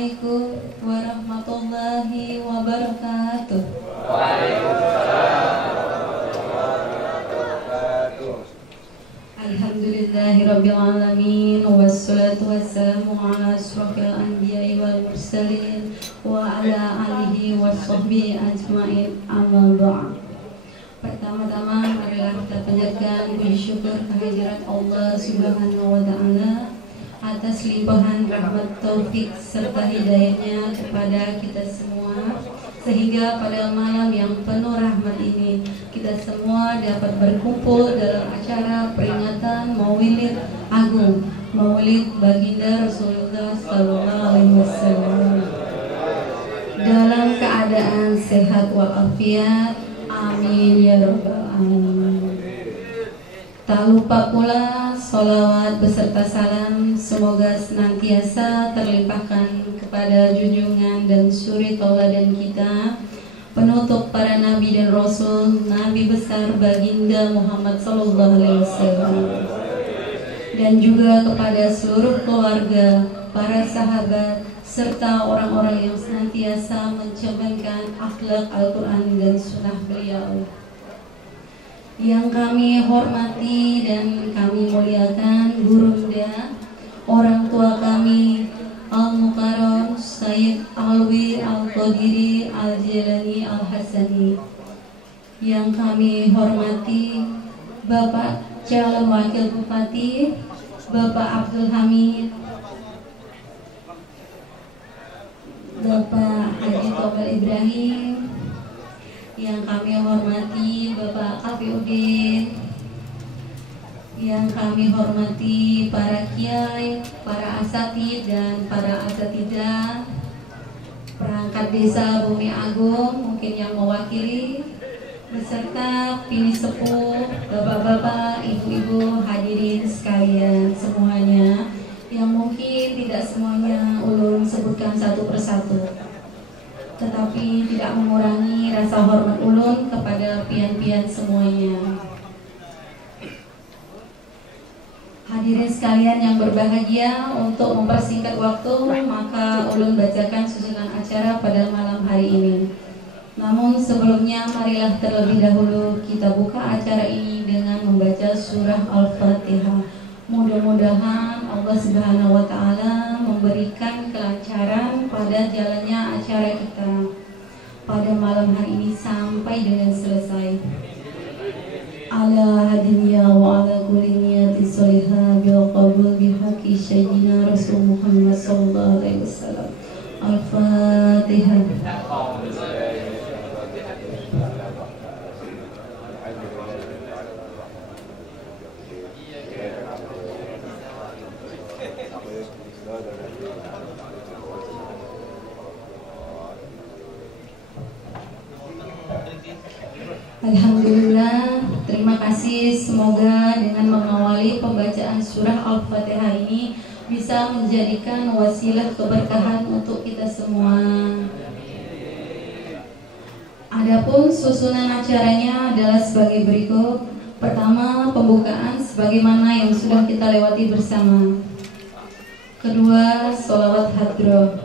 Assalamualaikum warahmatullahi wabarakatuh. Alhamdulillahirabbil alamin wassalatu wassalamu ala asyrofil anbiya'i wal mursalin wa ala alihi washabbihi ajmain, amma ba'd. Pertama-tama marilah kita panjatkan puji syukur kehadirat Allah Subhanahu wa taala atas limpahan rahmat taufik serta hidayahnya kepada kita semua, sehingga pada malam yang penuh rahmat ini kita semua dapat berkumpul dalam acara peringatan Maulid Agung, Maulid Baginda Rasulullah sallallahu alaihi wasallam dalam keadaan sehat walafiat. Amin ya rabbal alamin. Tak lupa pula sholawat beserta salam semoga senantiasa terlimpahkan kepada junjungan dan suri tauladan kita, penutup para nabi dan rasul, Nabi besar Baginda Muhammad sallallahu alaihi wasallam, dan juga kepada seluruh keluarga, para sahabat, serta orang-orang yang senantiasa mencerminkan akhlak Al-Quran dan Sunnah beliau. Yang kami hormati dan kami muliakan Gurunda, orang tua kami Al-Mukarram Sayyid Alwi Al-Qadiri Al-Jalani Al-Hasani. Yang kami hormati Bapak Calon Wakil Bupati Bapak Abdul Hamid, Bapak Haji Tobel Ibrahim. Yang kami hormati Bapak Kafiuddin. Yang kami hormati para kiai, para asatid dan para asatidah, perangkat desa Bumi Agung mungkin yang mewakili, beserta pini sepuh, bapak-bapak, ibu-ibu, hadirin sekalian semuanya, yang mungkin tidak semuanya ulun sebutkan satu persatu, tetapi tidak mengurangi rasa hormat ulun kepada pian-pian semuanya. Hadirin sekalian yang berbahagia, untuk mempersingkat waktu maka ulun bacakan susunan acara pada malam hari ini. Namun sebelumnya marilah terlebih dahulu kita buka acara ini dengan membaca surah Al-Fatihah. Mudah-mudahan Allah Subhanahu wa taala memberikan kelancaran pada jalannya acara kita pada malam hari ini sampai dengan selesai. Ala hadinya wa ala kulli niyatin sholihah bil qabul bi haqqi sayyidina Rasul Muhammad sallallahu alaihi wasallam. Al-Fatihah. Alhamdulillah, terima kasih. Semoga dengan mengawali pembacaan surah Al-Fatihah ini bisa menjadikan wasilah keberkahan untuk kita semua. Adapun susunan acaranya adalah sebagai berikut. Pertama, pembukaan sebagaimana yang sudah kita lewati bersama. Kedua, sholawat hadroh.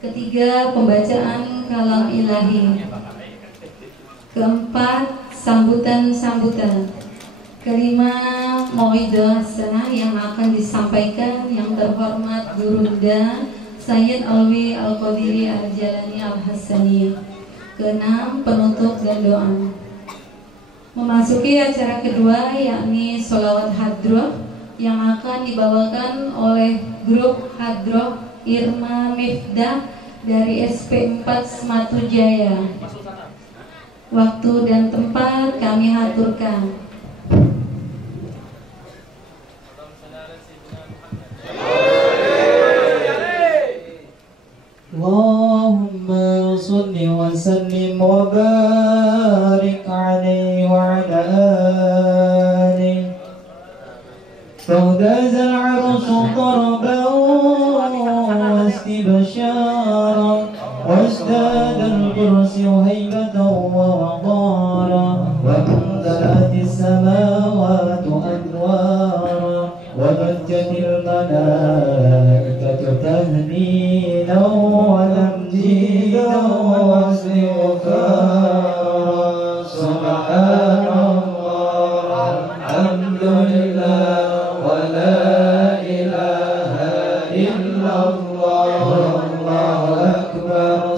Ketiga, pembacaan kalam ilahi. Keempat, sambutan-sambutan. Kelima, mauidhah hasanah yang akan disampaikan yang terhormat Gurunda Sayyid Alwi Al-Qadiri Al-Jalani Al-Hasani. Keenam, penutup dan doa. Memasuki acara kedua, yakni sholawat hadroh yang akan dibawakan oleh grup hadroh Irma Mifdah dari SP 4 Sematu Jaya. Waktu dan tempat kami aturkan. Allahumma salli wa sallim wa barik alaihi wa ala alihi. فوزاز العرش ضربا واستبشارا وازداد الكرسي هيبة ووقارا وامتلأت السماوات أنوارا ومجت الملائكة تهنينا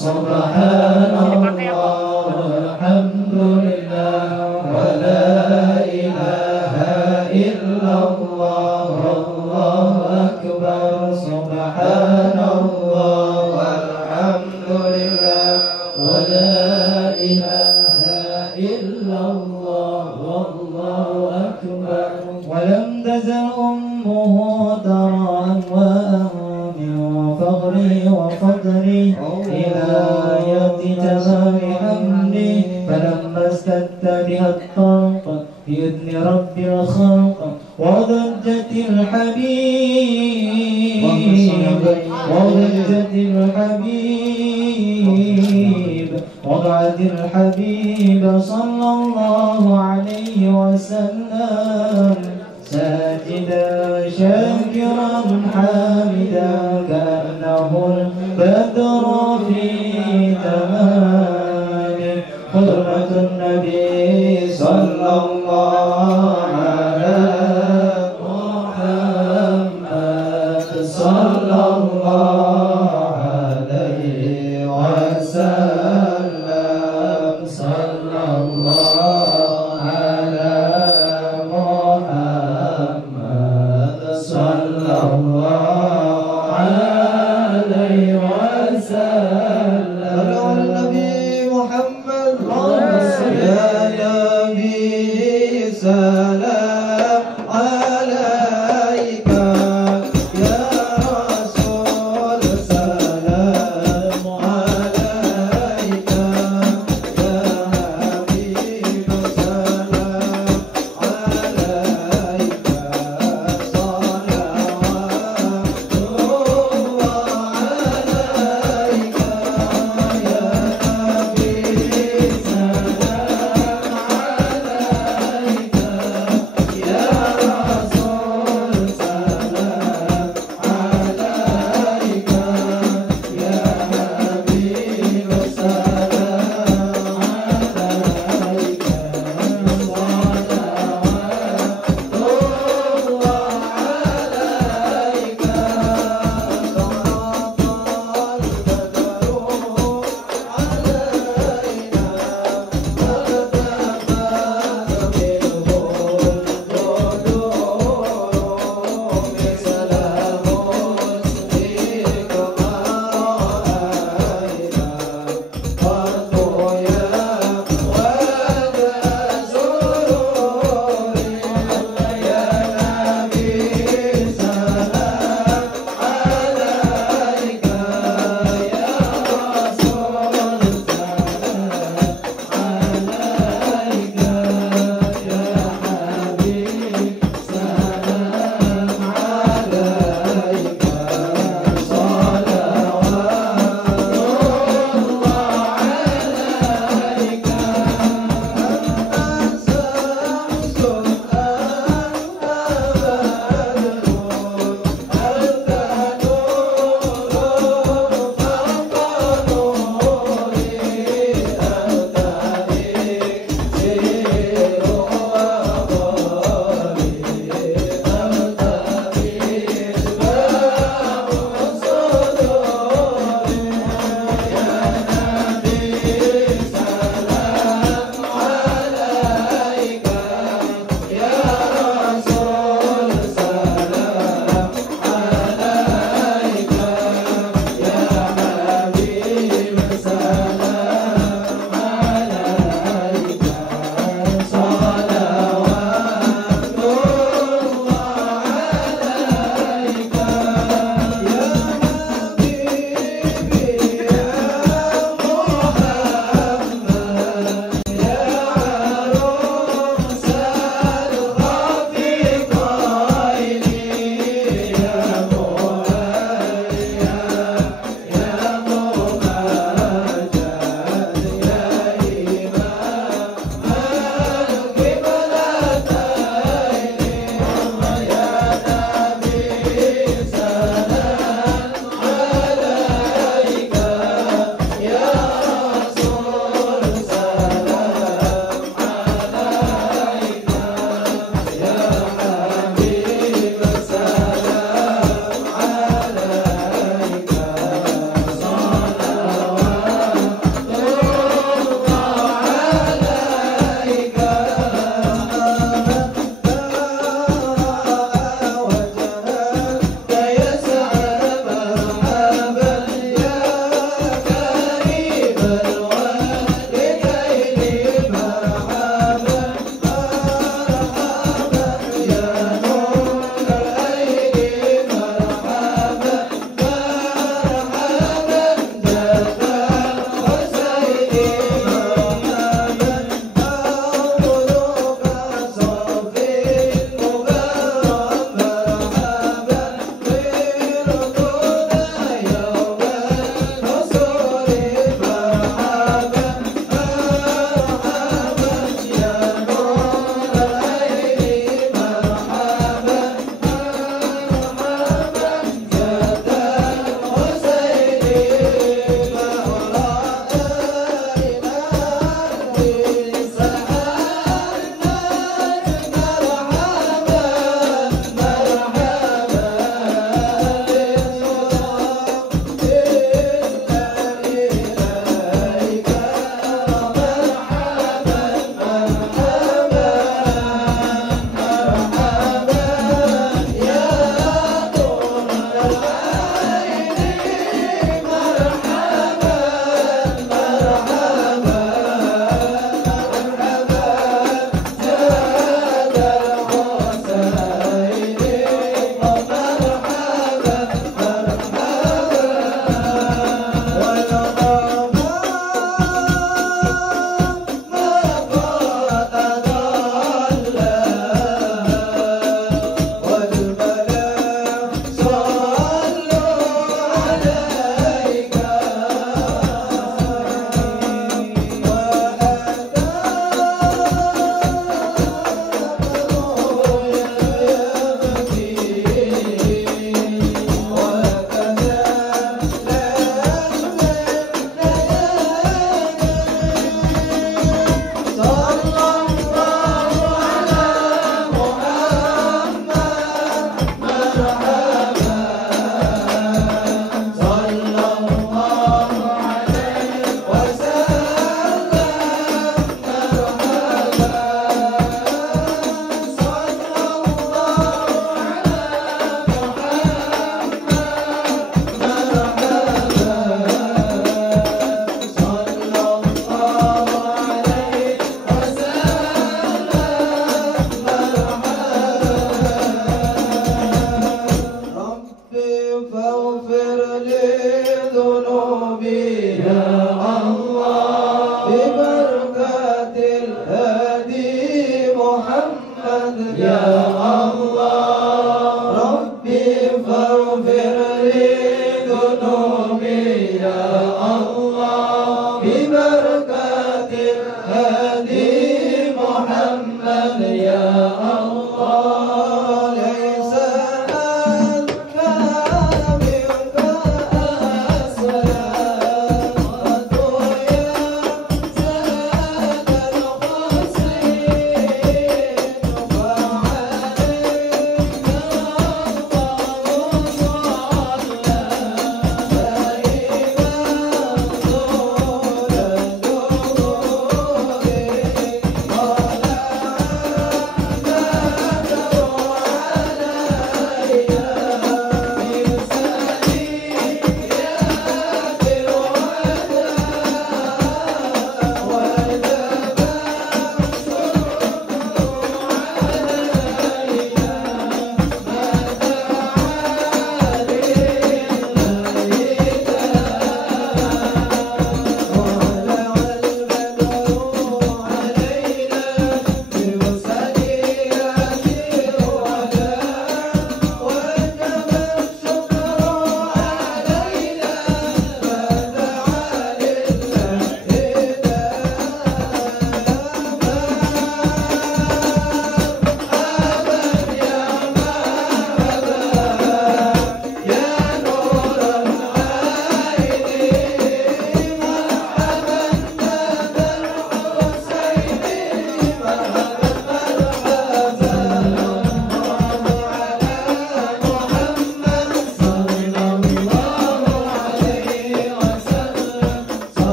سبحان الله والحمد لله ولا إله إلا الله والله أكبر سبحان الله والحمد لله ولا إله إلا الله والله أكبر ولم تزل أمه ترى أنواعا من فخري وفضلي إلى آية تمام حمدي فلما استدت بها الطرق بإذن رب الخلق وضجت الحبيب وضجت الحبيب وضعت الحبيب صلى الله عليه وسلم ساجدا شاكرا حامدا كأنه البدر في تمامه حرمة النبي صلى الله على محمد صلى الله عليه وسلم صلى الله على صلى الله عليه وسلم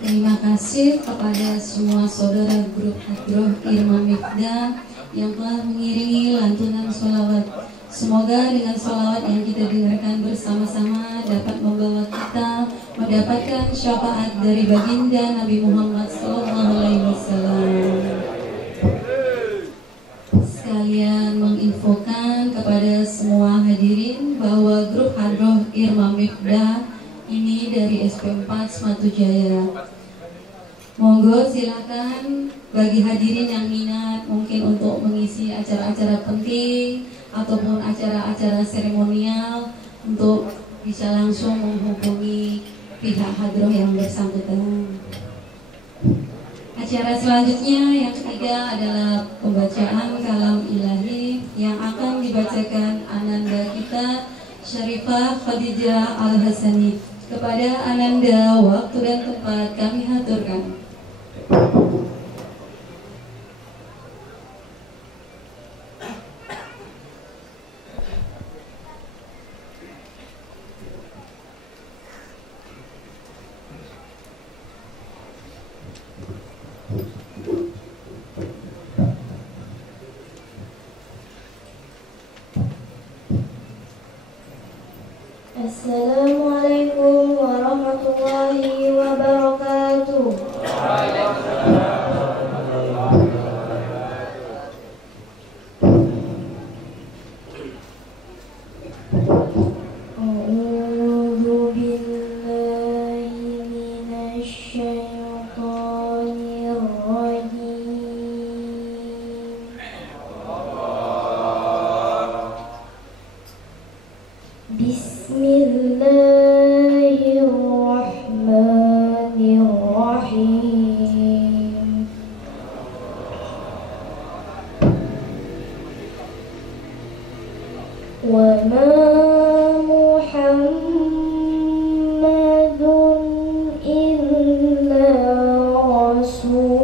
Terima kasih kepada semua saudara grup Hadroh Irma Mifdah yang telah mengiringi lantunan sholawat. Semoga dengan sholawat yang kita dengarkan bersama-sama dapat membawa kita mendapatkan syafaat dari baginda Nabi Muhammad SAW. Sekalian menginfokan kepada semua hadirin bahwa grup Hadroh Irma Mifdah ini dari SP4 Sematu Jaya. Monggo silakan Bagi hadirin yang minat mungkin untuk mengisi acara-acara penting ataupun acara-acara seremonial, untuk bisa langsung menghubungi pihak hadroh yang bersangkutan. Acara selanjutnya yang ketiga adalah pembacaan kalam ilahi yang akan dibacakan Ananda kita Syarifah Khadijah Al-Hasani. Kepada Ananda, waktu dan tempat kami haturkan. Assalamualaikum warahmatullahi wabarakatuh. A'udzu billahi minasy syaithanir rajim. Bismillahirrahmanirrahim. Wa ma Muhammadun illa rasul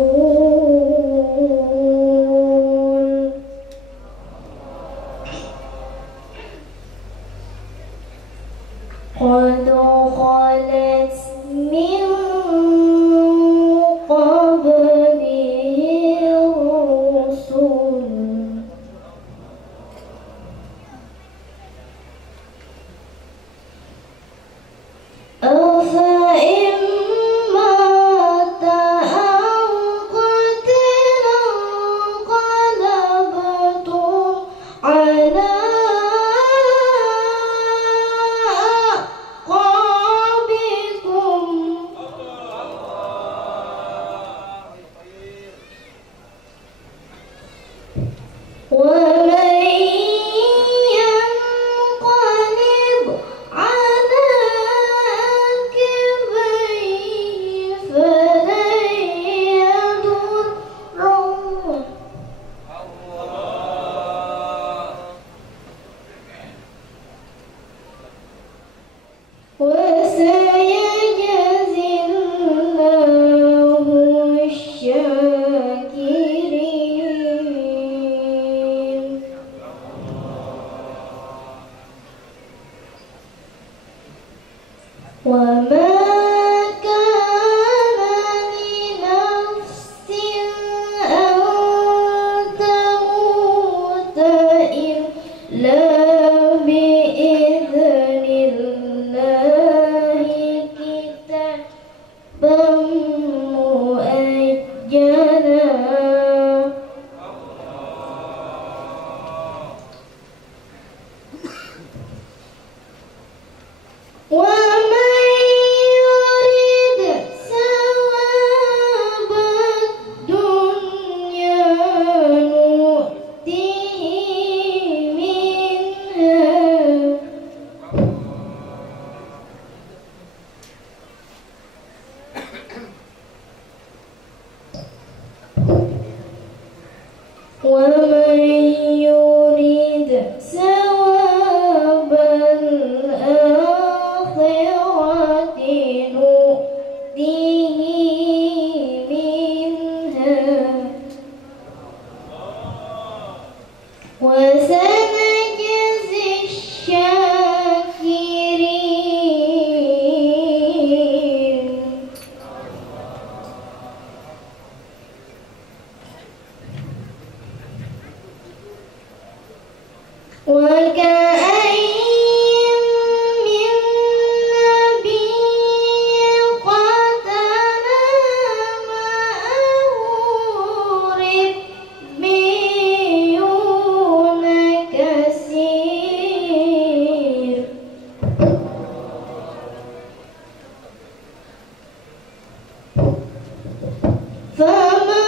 qad khalat min qablihi rusul afa imma ta'aqtina qalabtum ala aqabikum wa man yanqalib ala aqibayhi falan yadurra وسيجزي الله الشاكرين وما كان لنفس أن تموت إلا بإذن الله كتابا مؤجلا ومن يرد ثواب الدنيا نؤته منها ومن يرد ثواب الآخرة نؤته منها وسنجزي الشاكرين وكأين من نبي قتل معه ربيون كثير فما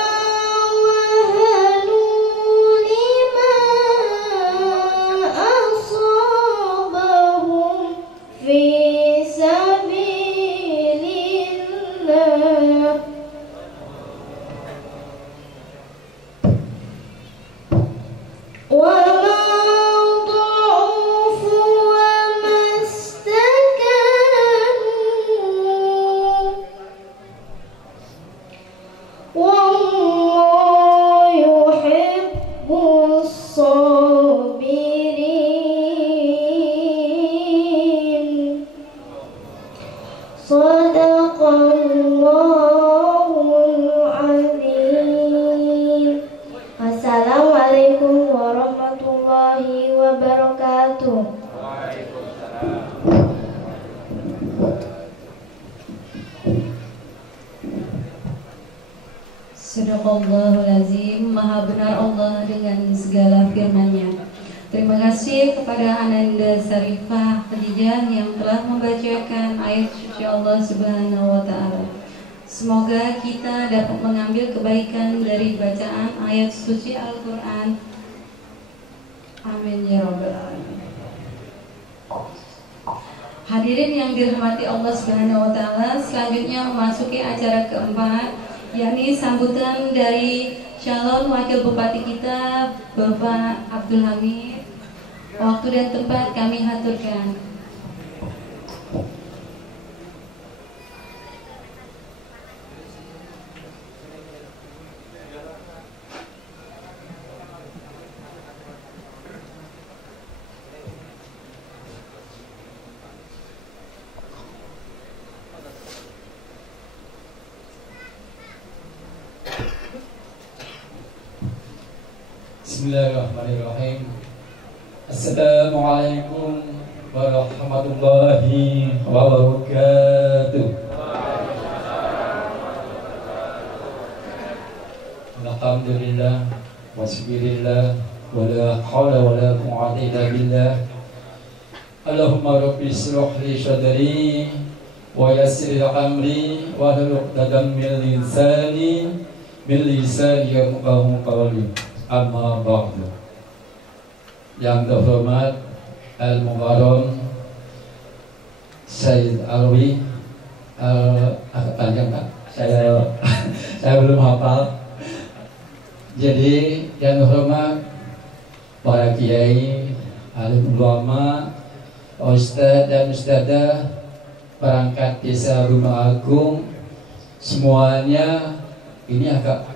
وما ضعف وما استكانوا والله يحب الصابرين صدق الله العظيم. Assalamualaikum warahmatullahi wabarakatuh. Sadaqallahul azim, maha benar Allah dengan segala firman-Nya. Terima kasih kepada Ananda Sarifah Khadijah yang telah membacakan ayat suci Allah Subhanahu wa taala. Semoga kita dapat mengambil kebaikan dari bacaan ayat suci Al-Qur'an. Amin ya rabbal alamin. Hadirin yang dirahmati Allah Subhanahu wa taala, selanjutnya memasuki acara keempat, yakni sambutan dari calon wakil bupati kita Bapak Abdul Hamid. Waktu dan tempat kami haturkan. Bismillahirrahmanirrahim. Assalamualaikum warahmatullahi wabarakatuh. Alhamdulillah wasbirillah wala haula wala quwwata illa billah. Allahumma rabbi ishrah li sadri wa yassir amri wa hlul 'uqdatam min lisani yafqahu qawli. Amma ba'du. Yang terhormat Al-Mukarram Sayyid Alwi panjang Pak. Saya belum hafal. Jadi yang terhormat para kiai, alim ulama, ustadz dan ustadzah, perangkat desa Rumah Agung, semuanya ini agak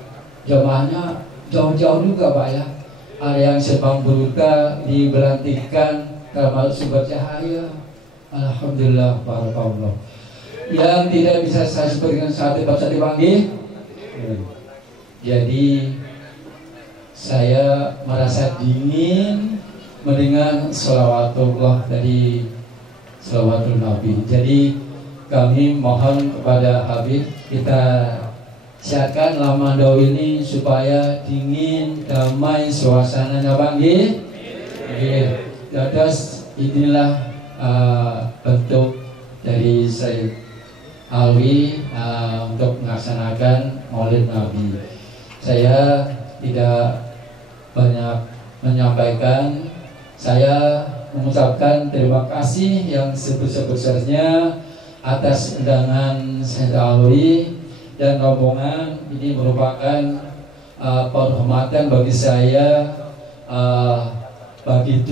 jamaahnya jauh-jauh juga Pak ya. Ada yang Sebang Buruta diberhentikan termasuk sumber cahaya. Alhamdulillah, barakallah. Yang tidak bisa saya sebutkan saat baca dipanggil. Jadi saya merasa dingin mendengar sholawatullah dari sholawatul Nabi. Jadi kami mohon kepada Habib kita siapkan Lamando ini supaya dingin, damai suasananya Pak nggih. Terus inilah bentuk dari Sayyid Alwi untuk melaksanakan Maulid Nabi. Saya tidak banyak menyampaikan. Saya mengucapkan terima kasih yang sebesar-besarnya atas undangan Sayyid Alwi dan rombongan. Ini merupakan penghormatan bagi saya, bagi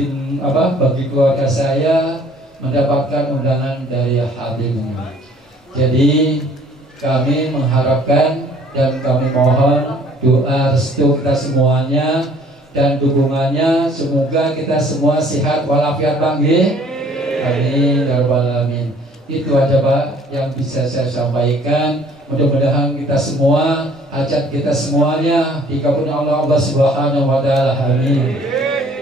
keluarga saya mendapatkan undangan dari Habib ini. Jadi kami mengharapkan dan kami mohon doa restu kita semuanya dan dukungannya, semoga kita semua sehat walafiat Pak nggih. Amin ya rabbal alamin. Itu aja Pak yang bisa saya sampaikan. Mudah-mudahan kita semua, hajat kita semuanya dikabulkan oleh Allah Subhanahu wa taala. Amin.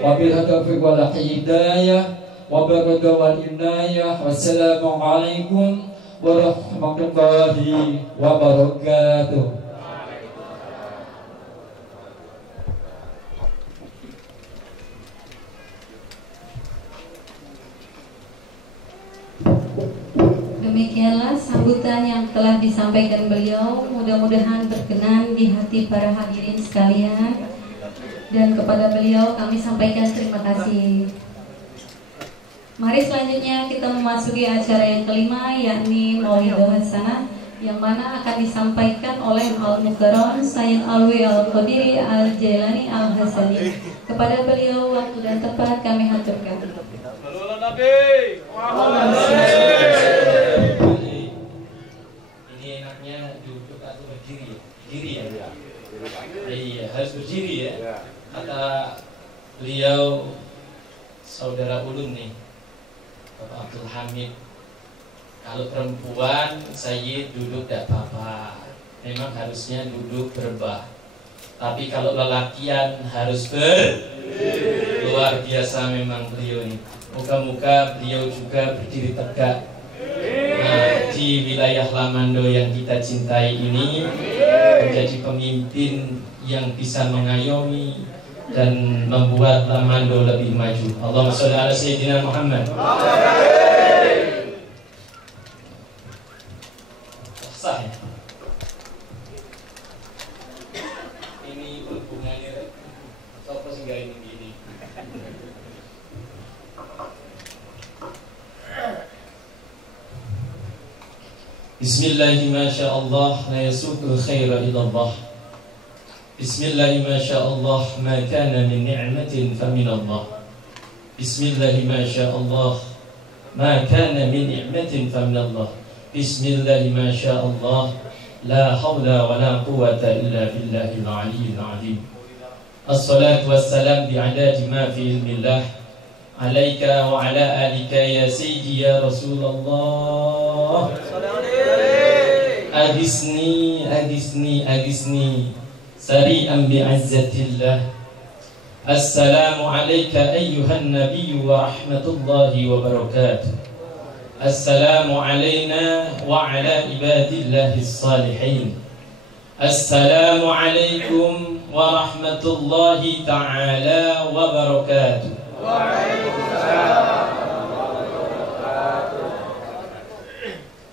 Wabillahi taufiq wal hidayah wa barakatuh wal inayah. Wassalamualaikum warahmatullahi wabarakatuh. Demikianlah sambutan yang telah disampaikan beliau. Mudah-mudahan berkenan di hati para hadirin sekalian. Dan kepada beliau kami sampaikan terima kasih. Mari selanjutnya kita memasuki acara yang kelima, yakni Maulidul Hasanah. yang mana akan disampaikan oleh Al-Mukarram Sayyid Alwi Al-Qadiri Al-Jailani Al-Hasani. Kepada beliau waktu dan tempat kami haturkan. Ini enaknya duduk atau berdiri? Berdiri ya? Iya, harus berdiri ya. Kata beliau saudara ulun nih, Bapak Abdul Hamid, kalau perempuan Sayyid duduk tidak apa-apa, memang harusnya duduk berbah. Tapi kalau lelakian harus luar biasa memang beliau ini. Moga-moga beliau juga berdiri tegak. Nah, di wilayah Lamando yang kita cintai ini menjadi pemimpin yang bisa mengayomi dan membuat Lamando lebih maju. Allahumma sholli ala Sayyidina Muhammad. Sah ya? Ini hubungannya apa sih gak ini gini? Bismillahi ma sya Allah la yasuqul khaira ila Allah. Bismillahi ma sya Allah ma kana min ni'matin fa min Allah. Bismillahi ma sya Allah ma kana min ni'matin fa min Allah. Bismillahi ma sya Allah la hawla wa la quwwata illa billahil aliyyil azim. Assalatu wassalam bi'adadi ma fi ilmillah alaika wa ala alika ya sayyidi ya Rasulullah. Agisni agisni agisni sari'an bi'azzatillah. Assalamu alayka ayyuhan nabiyyu wa rahmatullahi wa barakatuh. Assalamu alayna wa ala ibadillahis salihin. Assalamu alaikum wa rahmatullahi ta'ala wa barakatuh.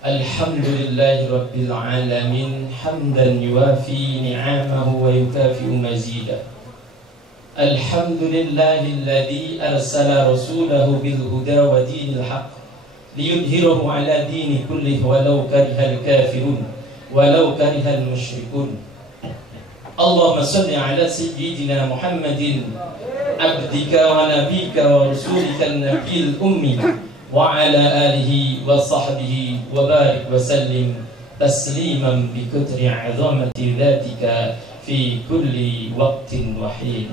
Alhamdulillahi rabbil alamin hamdan yuwafi ni'amahu wa yukafi'u mazidah. Alhamdulillahi alladhi arsala rasulahu bil huda wa dinil haqq liyudhhirahu ala dini kullih walau karihal kafirun walau karihal musyrikun. Allahumma salli ala sayyidina Muhammadin abdika wa nabika wa rasulika an-nabiyil ummi wa ala alihi wa sahbihi wa barik wa sallim tasliman bi kutri 'azamati dhatika fi kulli waqtin wa hin.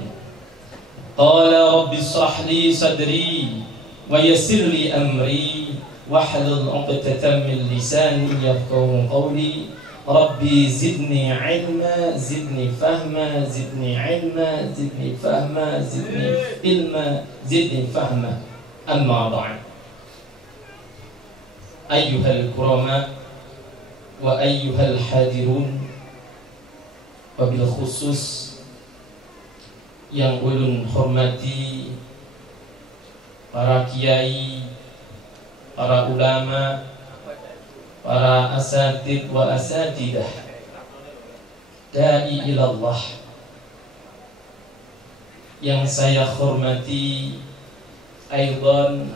Qala rabbi shrah li sadri wa yassir li amri wahlul 'uqdatam min lisani yafqahu qawli. Rabbi zidni ilma, zidni fahma, zidni ilma, zidni fahma, zidni ilma, zidni fahma. Amma ba'd. Ayyuhal kurama wa ayyuhal hadirun, wabil khusus yang ulun hormati para kiai, para ulama, para asatid wa asatidah, da'i ilallah yang saya hormati, aidan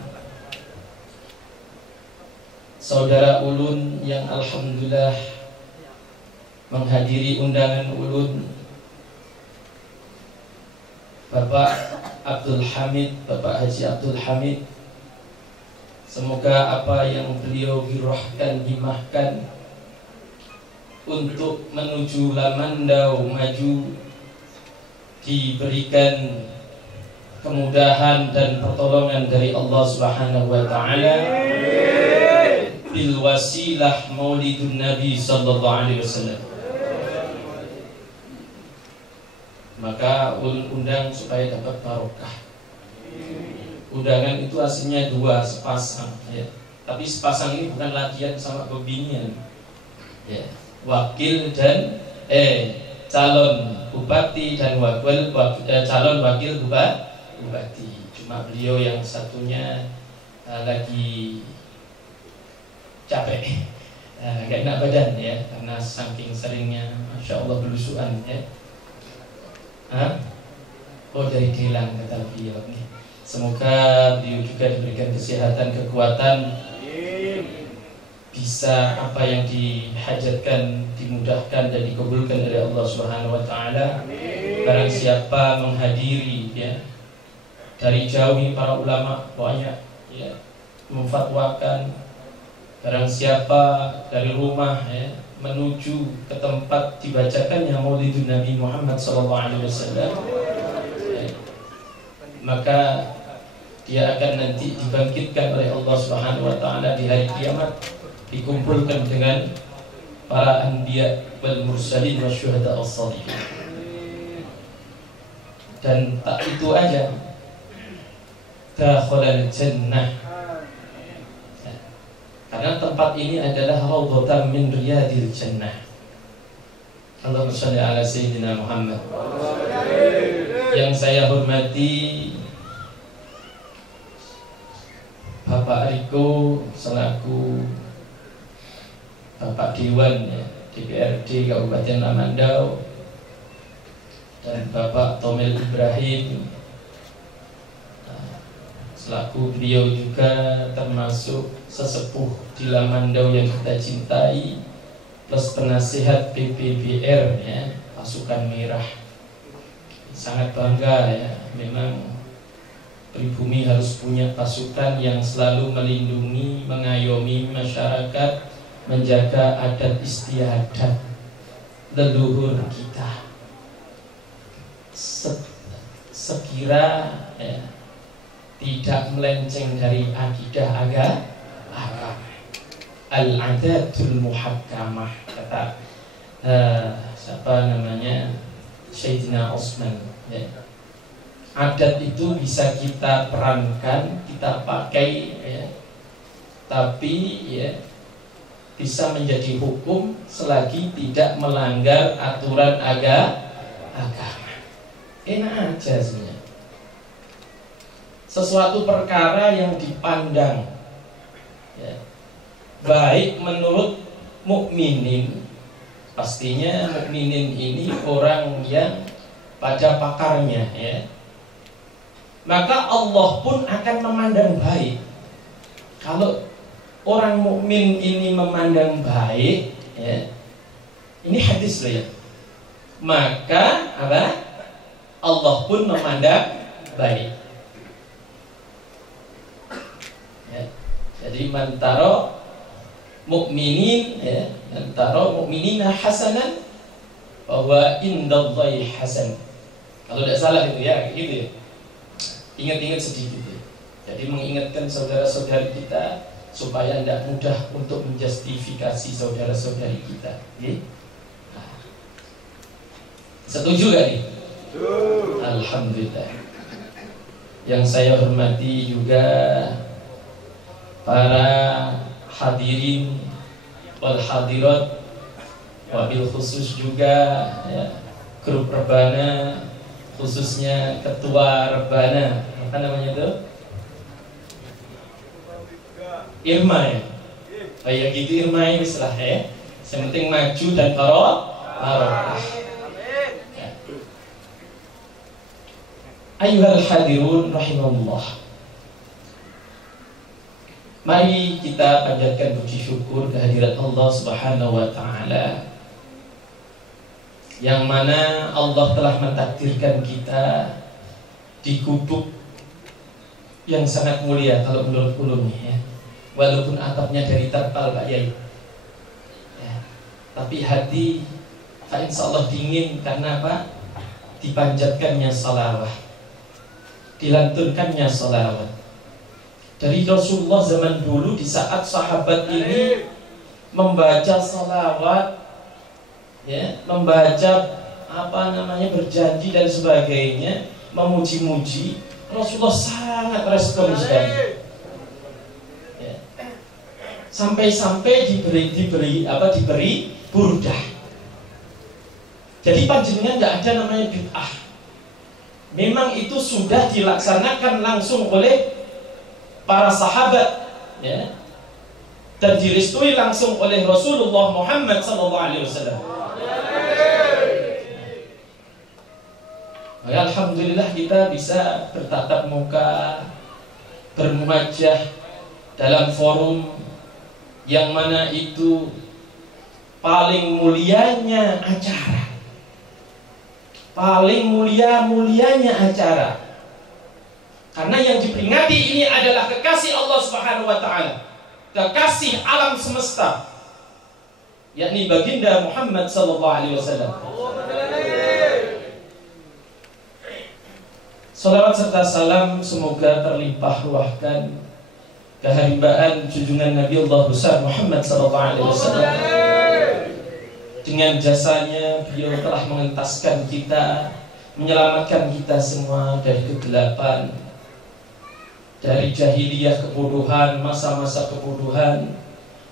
saudara ulun yang alhamdulillah menghadiri undangan ulun, Bapak Abdul Hamid, Bapak Haji Abdul Hamid. Semoga apa yang beliau hirahkan, himahkan untuk menuju Lamandau maju diberikan kemudahan dan pertolongan dari Allah Subhanahu wa taala bil wasilah Maulidun Nabi sallallahu alaihi wasallam. Maka undang supaya dapat barokah. Undangan itu aslinya dua, sepasang ya. Tapi sepasang ini bukan latihan sama bebinian ya. Wakil dan calon bupati dan calon wakil bupati. Cuma beliau yang satunya lagi capek, gak enak badan ya, karena saking seringnya Masya Allah belusuan ya. Oh dari Gelang kata beliau nih. Semoga beliau juga diberikan kesehatan, kekuatan, bisa bisa apa yang dihajatkan dimudahkan dan dikabulkan oleh Allah Subhanahu wa taala. Barang siapa menghadiri ya dari jauh ini para ulama banyak ya memfatwakan, barang siapa dari rumah ya menuju ke tempat dibacakannya Maulidun Nabi Muhammad SAW ya, maka dia akan nanti dibangkitkan oleh Allah Subhanahu wa taala di hari kiamat, dikumpulkan dengan para anbiya wal mursalin wasyuhada as-shalihin. Dan tak itu aja, dakhalal jannah. Karena tempat ini adalah raudhatan min riyadil jannah. Allahumma shalli ala sayyidina Muhammad. Yang saya hormati Bapak Riko selaku Bapak Dewan ya, DPRD Kabupaten Lamandau, dan Bapak Tomel Ibrahim selaku beliau juga termasuk sesepuh di Lamandau yang kita cintai, plus penasihat PPBR ya, Pasukan Merah. Sangat bangga ya, memang pribumi harus punya pasukan yang selalu melindungi, mengayomi masyarakat, menjaga adat istiadat leluhur kita. Sekira ya, tidak melenceng dari akidah agama. Al-adatul muhakkamah, kata siapa namanya, Sayyidina Osman ya. Adat itu bisa kita perankan, kita pakai ya, tapi ya bisa menjadi hukum selagi tidak melanggar aturan agama. Enak aja sebenarnya. Sesuatu perkara yang dipandang ya, baik menurut mukminin, pastinya mukminin ini orang yang pada pakarnya ya, maka Allah pun akan memandang baik. Kalau orang mukmin ini memandang baik ya, ini hadis loh ya, maka apa? Allah pun memandang baik ya. Jadi mantaro mukminin ya, mantaro mukminina hasanan bahwa indallahi hasan. Kalau tidak salah itu ya, gitu ya. Ingat-ingat sedikit ya. Jadi mengingatkan saudara-saudari kita supaya tidak mudah untuk menjustifikasi saudara-saudari kita. Okay? Nah. Setuju gak nih? Alhamdulillah. Yang saya hormati juga para hadirin wal hadirat, wabil khusus juga ya, grup Rebana, khususnya ketua Rebana, apa namanya itu? Irma ya. Oh ya gitu, Irma ini salah ya. Yang penting maju dan barokah. Ayyuhal hadirun rahimahullah. Mari kita panjatkan puji syukur kehadirat Allah Subhanahu wa taala, yang mana Allah telah mentakdirkan kita di gubuk yang sangat mulia kalau menurut ulumnya ya. Walaupun atapnya dari terpal Pak Yai ya, tapi hati insya Allah dingin karena apa? Dipanjatkannya salawat, dilantunkannya salawat dari Rasulullah zaman dulu. Di saat sahabat ini membaca salawat ya, membaca apa namanya, berjanji dan sebagainya, memuji-muji, Rasulullah sangat respon sekali ya. Sampai-sampai diberi burdah. Jadi panjenengan tidak ada namanya bid'ah. Memang itu sudah dilaksanakan langsung oleh para sahabat ya, dan direstui langsung oleh Rasulullah Muhammad SAW. Maka alhamdulillah kita bisa bertatap muka, bermuajah dalam forum yang mana itu paling mulianya acara, paling mulianya acara. Karena yang diperingati ini adalah kekasih Allah Subhanahu wa taala, kekasih alam semesta, yakni baginda Muhammad sallallahu alaihi wasallam. Salawat serta salam semoga terlimpah ruahkan kehambaan junjungan Nabi Allah besar Muhammad sallallahu alaihi wasallam. Dengan jasanya beliau telah mengentaskan kita, menyelamatkan kita semua dari kegelapan, dari jahiliyah kebodohan, masa-masa kebodohan,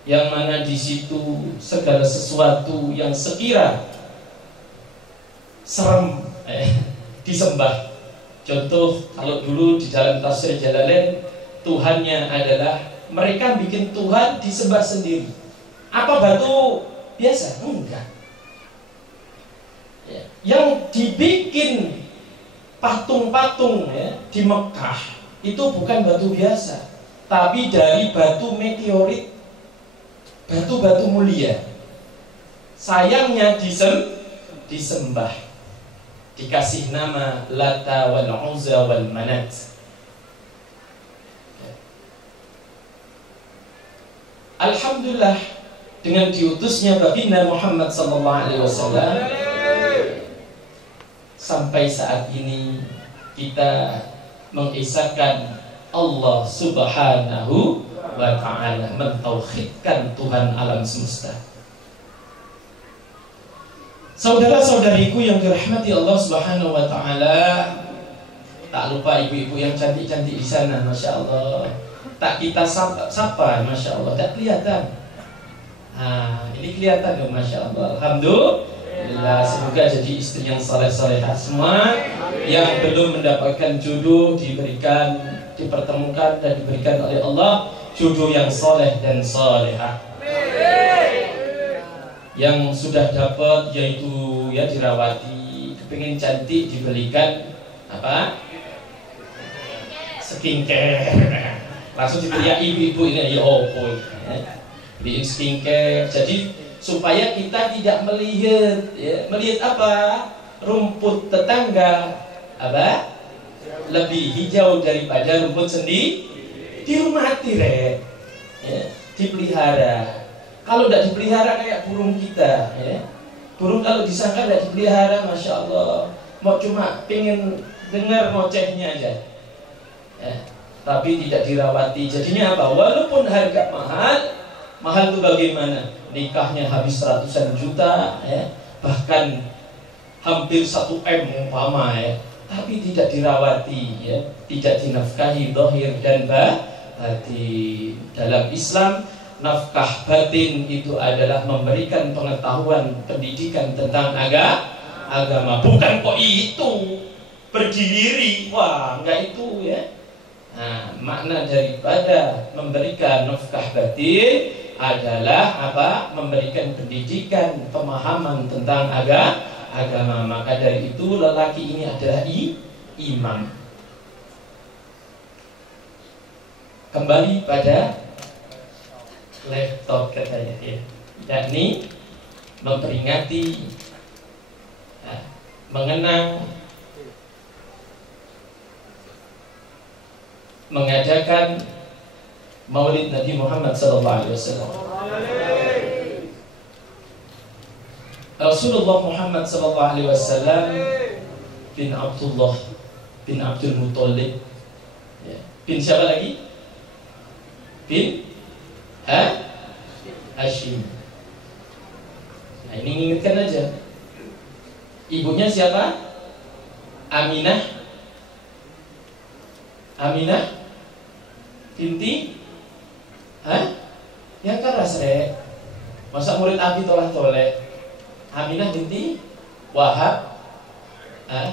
yang mana di situ segala sesuatu yang sekira serem disembah. Contoh, kalau dulu di dalam tafsir Jalalain, Tuhannya adalah mereka bikin Tuhan disembah sendiri. Apa batu biasa? Enggak. Ya. Yang dibikin patung-patung di Mekah itu bukan batu biasa, tapi dari batu meteorit, batu-batu mulia. Sayangnya disembah, dikasih nama Lata wal Uzza wal Manat. Alhamdulillah, dengan diutusnya baginda Muhammad sallallahu alaihi wasallam, sampai saat ini kita mengisahkan Allah Subhanahu wa ta'ala, mentauhidkan Tuhan alam semesta. Saudara-saudariku yang dirahmati Allah Subhanahu wa ta'ala, tak lupa ibu-ibu yang cantik-cantik di sana, Masya Allah. Tak kita sapa, Masya Allah, tak kelihatan. Ini kelihatan dong, Masya Allah. Alhamdulillah, semoga jadi istri yang saleh-salehah semua. Yang belum mendapatkan jodoh diberikan, dipertemukan dan diberikan oleh Allah jodoh yang saleh dan salehah. Yang sudah dapat yaitu ya dirawati, kepingin cantik dibelikan apa? Skincare. Langsung dibeli ibu-ibu ini ya beli skincare. Jadi supaya kita tidak melihat apa? Rumput tetangga apa? Lebih hijau daripada rumput sendiri. Dihormati dipelihara. Kalau tidak dipelihara kayak burung kita, burung kalau disangka tidak dipelihara, Masya Allah, mau cuma pengen dengar ngocehnya aja, tapi tidak dirawati. Jadinya apa? Walaupun harga mahal itu bagaimana? Nikahnya habis ratusan juta, bahkan hampir 1 M umpama, tapi tidak dirawati, tidak dinafkahi zahir dan batin. Dalam Islam, nafkah batin itu adalah memberikan pengetahuan, pendidikan tentang agama. Bukan kok itu berdiri, wah enggak itu ya. Nah, makna daripada memberikan nafkah batin adalah apa? Memberikan pendidikan, pemahaman tentang agama. Maka dari itu lelaki ini adalah imam. Kembali pada laptop katanya yakni memperingati, mengenang, mengadakan Maulid Nabi Muhammad sallallahu alaihi wasallam. Rasulullah Muhammad sallallahu alaihi wasallam bin Abdullah bin Abdul Muttalib, bin siapa lagi? Bin Hashim. Nah, ini ingatkan aja. Ibunya siapa? Aminah binti yang keras masa murid Abi toleh. Aminah binti Wahab.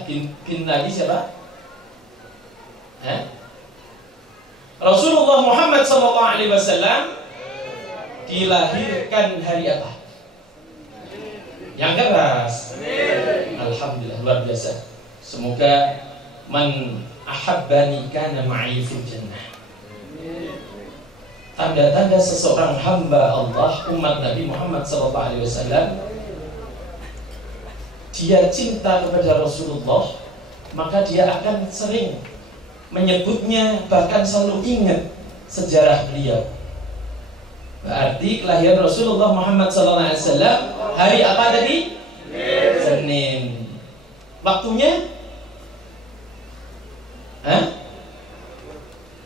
Bin lagi siapa? Rasulullah Muhammad SAW dilahirkan hari apa? Yang keras. Alhamdulillah, luar biasa. Semoga man ahabbani kana ma'i fil jannah. tanda-tanda seseorang hamba Allah, umat Nabi Muhammad SAW, dia cinta kepada Rasulullah, maka dia akan sering menyebutnya, bahkan selalu ingat sejarah beliau. Berarti kelahiran Rasulullah Muhammad SAW hari apa tadi? Senin. Waktunya?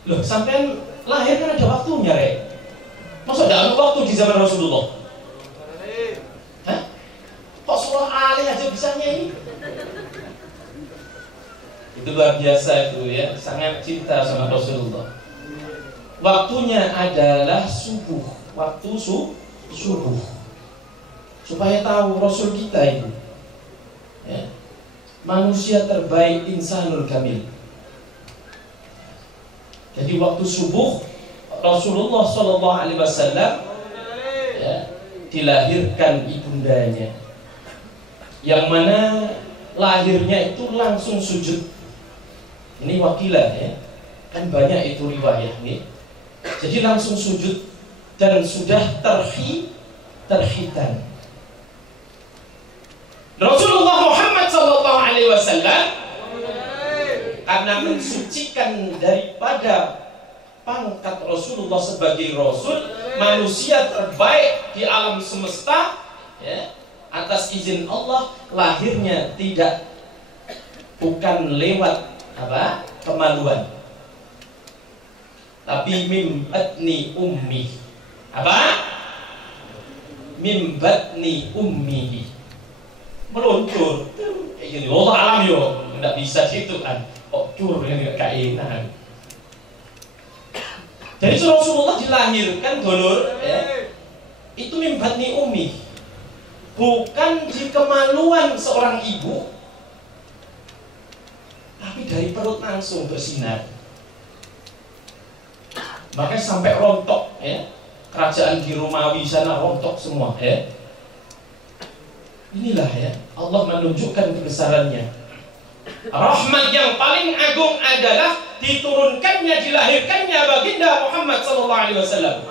Loh, sampai lahir kan ada waktunya, Rek. Masa tidak ada waktu di zaman Rasulullah? Kok surah Ali aja bisa nyanyi? Itu luar biasa itu ya, sangat cinta sama Rasulullah. Waktunya adalah subuh, waktu subuh. Supaya tahu Rasul kita itu ya, manusia terbaik, insanul kamil. Jadi waktu subuh Rasulullah SAW ya, dilahirkan ibundanya, yang mana lahirnya itu langsung sujud. Ini wakilah ya, kan banyak itu riwayat nih. Jadi langsung sujud dan sudah terhitan. Rasulullah Muhammad SAW karena mensucikan daripada pangkat Rasulullah sebagai Rasul, manusia terbaik di alam semesta ya, atas izin Allah lahirnya bukan lewat kemaluan, tapi mim batni ummi. Mim batni ummi, meluncur kayak gini. Allah alam yo, nggak bisa situ kan, kok cur ini nggak enak. Jadi Rasulullah dilahirkan dulur ya, itu mim batni ummi, bukan di kemaluan seorang ibu, tapi dari perut langsung bersinar. Makanya sampai rontok ya, kerajaan di Romawi sana rontok semua ya. Inilah ya, Allah menunjukkan kebesarannya. Rahmat yang paling agung adalah diturunkannya, dilahirkannya baginda Muhammad SAW.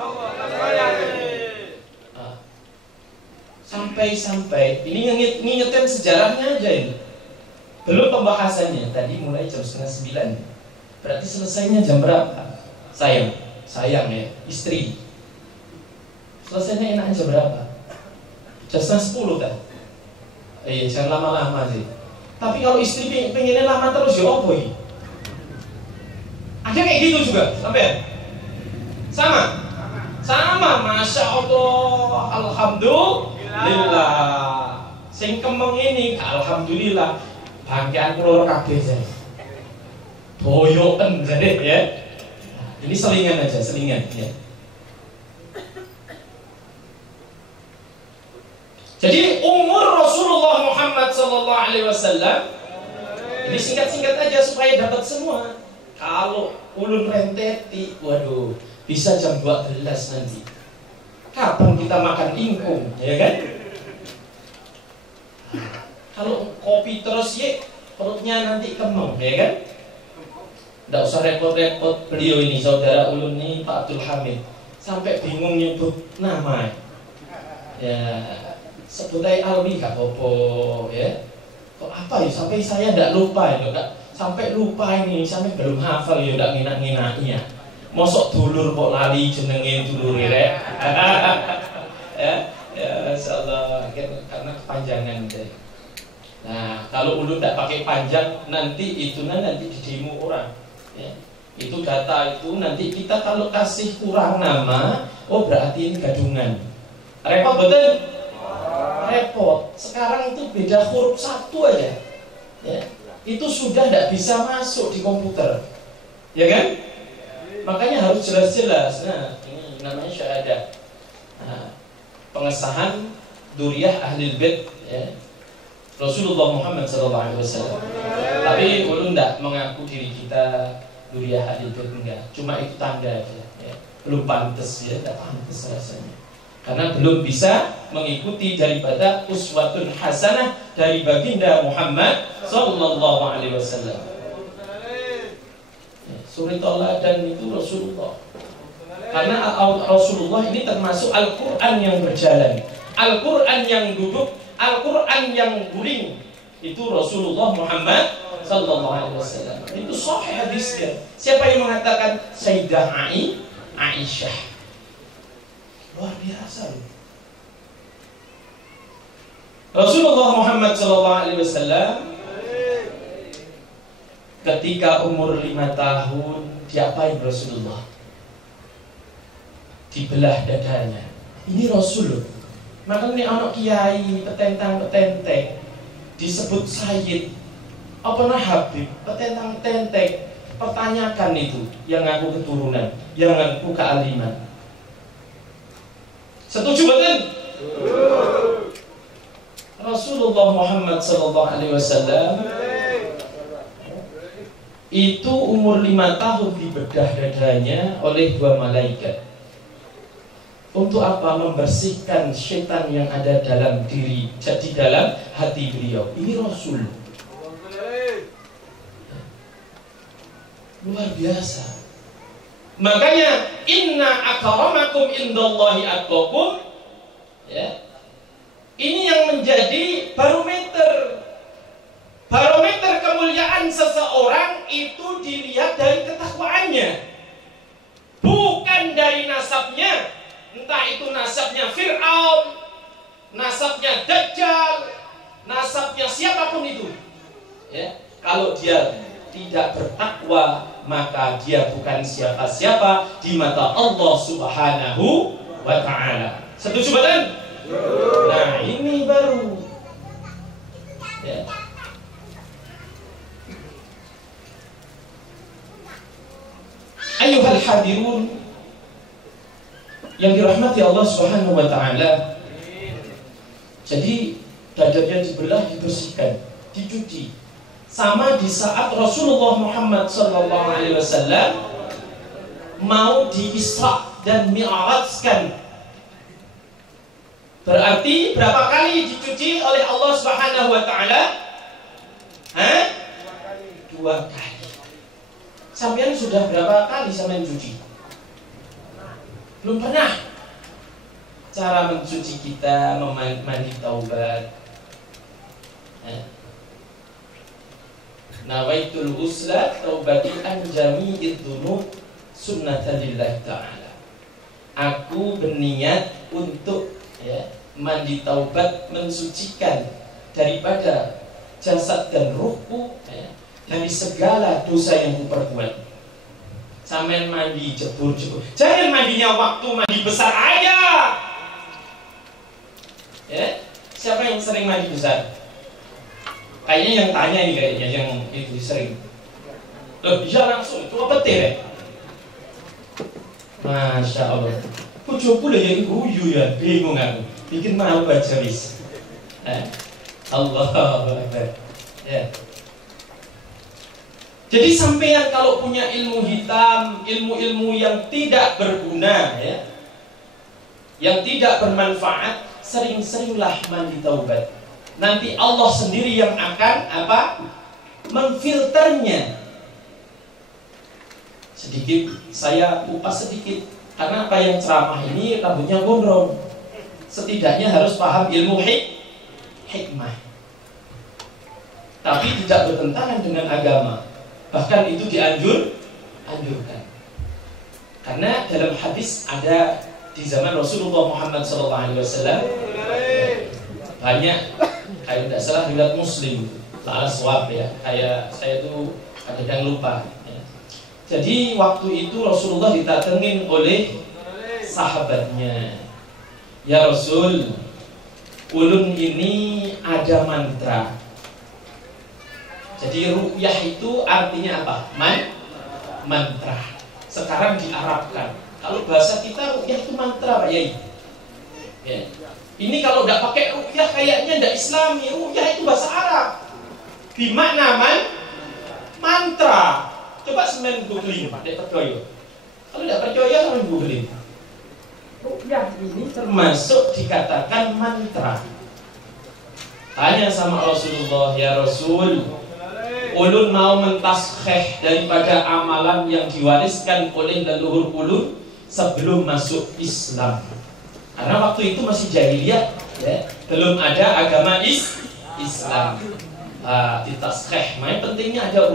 Sampai ini ngingetin sejarahnya aja ini. Belum pembahasannya, tadi mulai jam 8:30. Berarti selesainya jam berapa? Sayang ya, istri. Selesainya enaknya jam berapa? Jam 9:30 kan? Iya, jangan lama-lama sih. Tapi kalau istri pengennya lama terus ya apa ini? Ada kayak gitu juga, sampai? Sama, Masya Allah, Alhamdulillah. Sing kemeng ini, Alhamdulillah. Bangkian keluar kabeh saya. Boyoken jadi ya. Ini selingan aja, ya. Jadi umur Rasulullah Muhammad SAW ini singkat-singkat aja supaya dapat semua. Kalau ulun renteti, waduh, bisa jam 12 nanti. Kapan kita makan ingkung, ya kan? Kalau kopi terus ya, perutnya nanti kemeng, ya kan? Nggak usah repot-repot. Beliau ini, saudara ulun nih, Pak Abdul Hamid, sampai bingung nyebut nama. Ya, sebut aja Alwi gak apa-apa, ya. Kok apa ya, sampai saya nggak lupa ya, sampai lupa ini, sampai belum hafal ya, nggak nginak-nginaknya. Mosok dulur kok lali jenenge dulur rek. Ya, insyaallah karena kepanjangan deh. Nah, kalau ulun tidak pakai panjang, nanti di demo orang. Ya. Itu data itu nanti kita kalau kasih kurang nama, oh berarti ini gadungan. Repot betul? Repot. Sekarang itu beda huruf satu aja, ya. Itu sudah tidak bisa masuk di komputer, ya kan? Makanya harus jelas-jelas. Nah, ini namanya syahadah. Nah, pengesahan Duriyah Ahlul Bait, ya. Rasulullah Muhammad SAW. Tapi ulun tidak mengaku diri kita Duriyah Ahlul Bait, enggak. Cuma itu tanda aja, ya. Belum pantas ya, tidak pantas rasanya. Karena belum bisa mengikuti daripada uswatun hasanah dari baginda Muhammad SAW. Suri toladan itu Rasulullah. Karena Rasulullah ini termasuk Al-Quran yang berjalan, Al-Quran yang duduk, Al-Quran yang guling. Itu Rasulullah Muhammad sallallahu alaihi wasallam. Itu sahih hadisnya. Siapa yang mengatakan? Sayyidah Aisyah. Luar biasa loh. Rasulullah Muhammad sallallahu alaihi wasallam ketika umur 5 tahun diapain Rasulullah? Dibelah dadanya. Ini Rasul. Makanya anak kiai petentang-petenteng disebut sayyid, apa nah habib, petentang-petenteng, pertanyakan itu yang ngaku keturunan, yang ngaku kealiman. Setuju betul? Rasulullah Muhammad sallallahu alaihi wasallam itu umur 5 tahun dibedah dadanya oleh 2 malaikat. Untuk apa? Membersihkan setan yang ada dalam diri, jadi dalam hati beliau. Ini Rasul. Luar biasa. Makanya inna akramakum indallahi atqakum, ya. Ini yang menjadi barometer kemuliaan seseorang itu dilihat dari ketakwaannya, bukan dari nasabnya. Entah itu nasabnya Fir'aun, nasabnya Dajjal, nasabnya siapapun itu, ya. Kalau dia tidak bertakwa, maka dia bukan siapa-siapa di mata Allah Subhanahu wa ta'ala. Setuju betul? Nah, ini baru, ya. Ayyuhal hadirun yang dirahmati Allah Subhanahu wa ta'ala. Jadi dadanya dibelah, dibersihkan, dicuci. Sama di saat Rasulullah Muhammad sallallahu alaihi wasallam mau di-Isra dan Mi'rajkan. Berarti berapa kali dicuci oleh Allah Subhanahu wa ta'ala? 2 kali. Sampean sudah berapa kali sampean cuci? Belum pernah. Cara mencuci kita mandi taubat. Nawaitul usla taubati an jami'id dzunub sunnatan lillahi ta'ala. Aku berniat untuk, ya, mandi taubat, mensucikan daripada jasad dan ruhku, ya, dari segala dosa yang kuperbuat. Sampai mandi jebur-jebur. Jangan mandinya waktu mandi besar aja. Ya, siapa yang sering mandi besar? Kayaknya yang tanya ini, kayaknya yang itu sering. Loh, bisa langsung itu apa petir ya? Masya Allah. Kujoku lah yang guyu ya, bingung aku. Bikin malu baca bis. Allahu Akbar. Ya. Jadi sampean kalau punya ilmu hitam, ilmu-ilmu yang tidak berguna, ya, yang tidak bermanfaat, sering-seringlah mandi taubat. Nanti Allah sendiri yang akan apa? Memfilternya. Sedikit saya kupas sedikit, karena apa yang ceramah ini rambutnya gondrong. Setidaknya harus paham ilmu hikmah. Tapi tidak bertentangan dengan agama. Bahkan itu dianjurkan. Karena dalam hadis ada di zaman Rasulullah Muhammad SAW banyak, kayak tidak salah riwayat Muslim, la'ala swab ya, kayak saya tuh kadang lupa ya. Jadi waktu itu Rasulullah didatengin oleh sahabatnya. Ya Rasul, ulun ini ada mantra. Jadi ru'yah itu artinya apa? Mantra. Sekarang diarabkan. Kalau bahasa kita ru'yah itu mantra, Pak Yai. Ya. Ini kalau tidak pakai ru'yah kayaknya tidak Islami. Ru'yah itu bahasa Arab. Bimakna mantra. Coba semen googling, tidak percaya. Kalau tidak percaya, semen googling. Ru'yah ini termasuk dikatakan mantra. Tanya sama Rasulullah, ya Rasul, ulun mau mentaskhih daripada amalan yang diwariskan oleh leluhur ulun sebelum masuk Islam. Karena waktu itu masih jahiliyah, ya, belum ada agama Islam. Ditaskhih, makanya pentingnya ada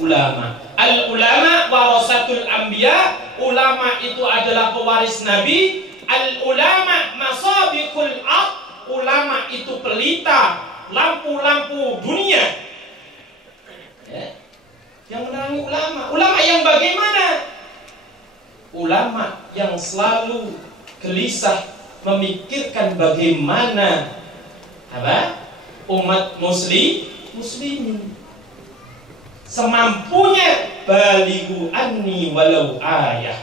ulama. Al ulama warasatul anbiya, ulama itu adalah pewaris nabi. Al ulama masabiqul ard, ulama itu pelita lampu-lampu dunia. Ya. Yang menerangi ulama. Ulama yang bagaimana? Ulama yang selalu gelisah memikirkan bagaimana umat muslimin semampunya balighu anni walau ayah,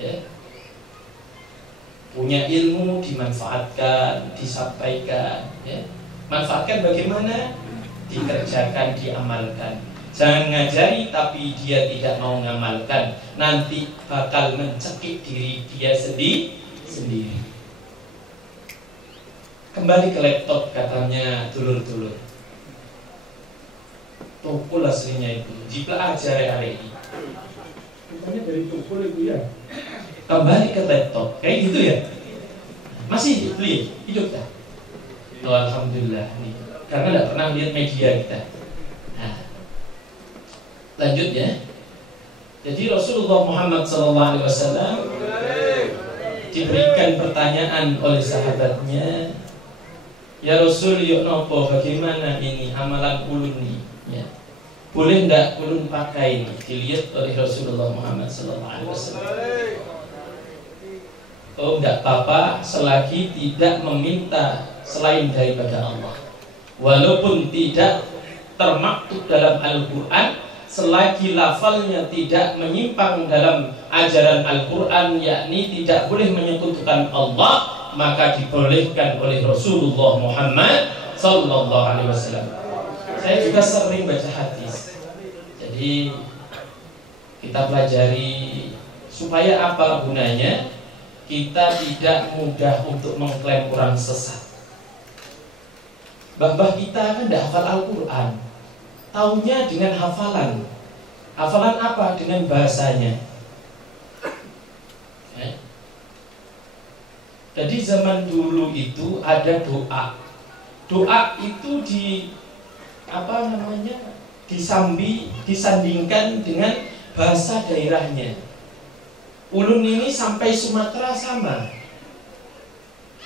ya. Punya ilmu dimanfaatkan, disampaikan, ya. Manfaatkan bagaimana? Dikerjakan, diamalkan. Jangan ngajari tapi dia tidak mau ngamalkan, nanti bakal mencekik diri dia sendiri. Kembali ke laptop, katanya dulur-dulur. Tukul aslinya itu dipelajari hari ini. Bukannya dari tukul itu ya. Kembali ke laptop, kayak gitu ya. Masih hidup dah. Oh, alhamdulillah nih. Karena tidak pernah lihat media kita. Nah, lanjut ya. Jadi Rasulullah Muhammad SAW diberikan pertanyaan oleh sahabatnya, ya Rasul, yuk nopo, bagaimana ini amalan ulun nih? Ya. Boleh nggak ulun pakai ini? Dilihat oleh Rasulullah Muhammad SAW. Oh, nggak apa-apa selagi tidak meminta selain daripada Allah. Walaupun tidak termaktub dalam Al-Quran, selagi lafalnya tidak menyimpang dalam ajaran Al-Quran, yakni tidak boleh menyekutukan Allah, maka dibolehkan oleh Rasulullah Muhammad Sallallahu Alaihi Wasallam. Saya juga sering baca hadis, jadi kita pelajari supaya apa gunanya? Kita tidak mudah untuk mengklaim orang sesat. Bah kita kan tidak hafal Al-Quran, taunya dengan hafalan. Hafalan apa? Dengan bahasanya. Jadi zaman dulu itu ada doa. Doa itu disandingkan dengan bahasa daerahnya. Ulun ini sampai Sumatera sama.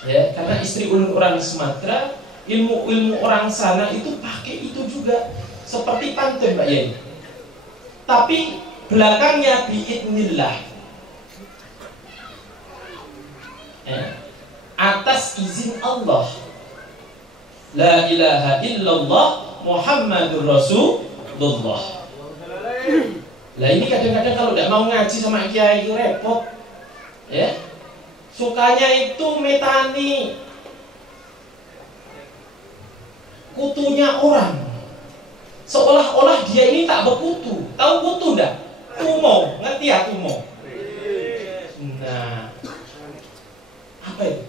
Ya, karena istri ulun orang Sumatera, ilmu orang sana itu pakai itu juga, seperti pantun Pak Yai. Tapi belakangnya biidnillah, atas izin Allah, la ilaha illallah Muhammadur Rasulullah. Lah ini kadang-kadang kalau tidak mau ngaji sama kiai itu repot, ya. Sukanya itu metani kutunya orang, seolah-olah dia ini tak berkutu. Tahu kutu enggak? Tumo, ngerti ya tumo? Nah, apa itu?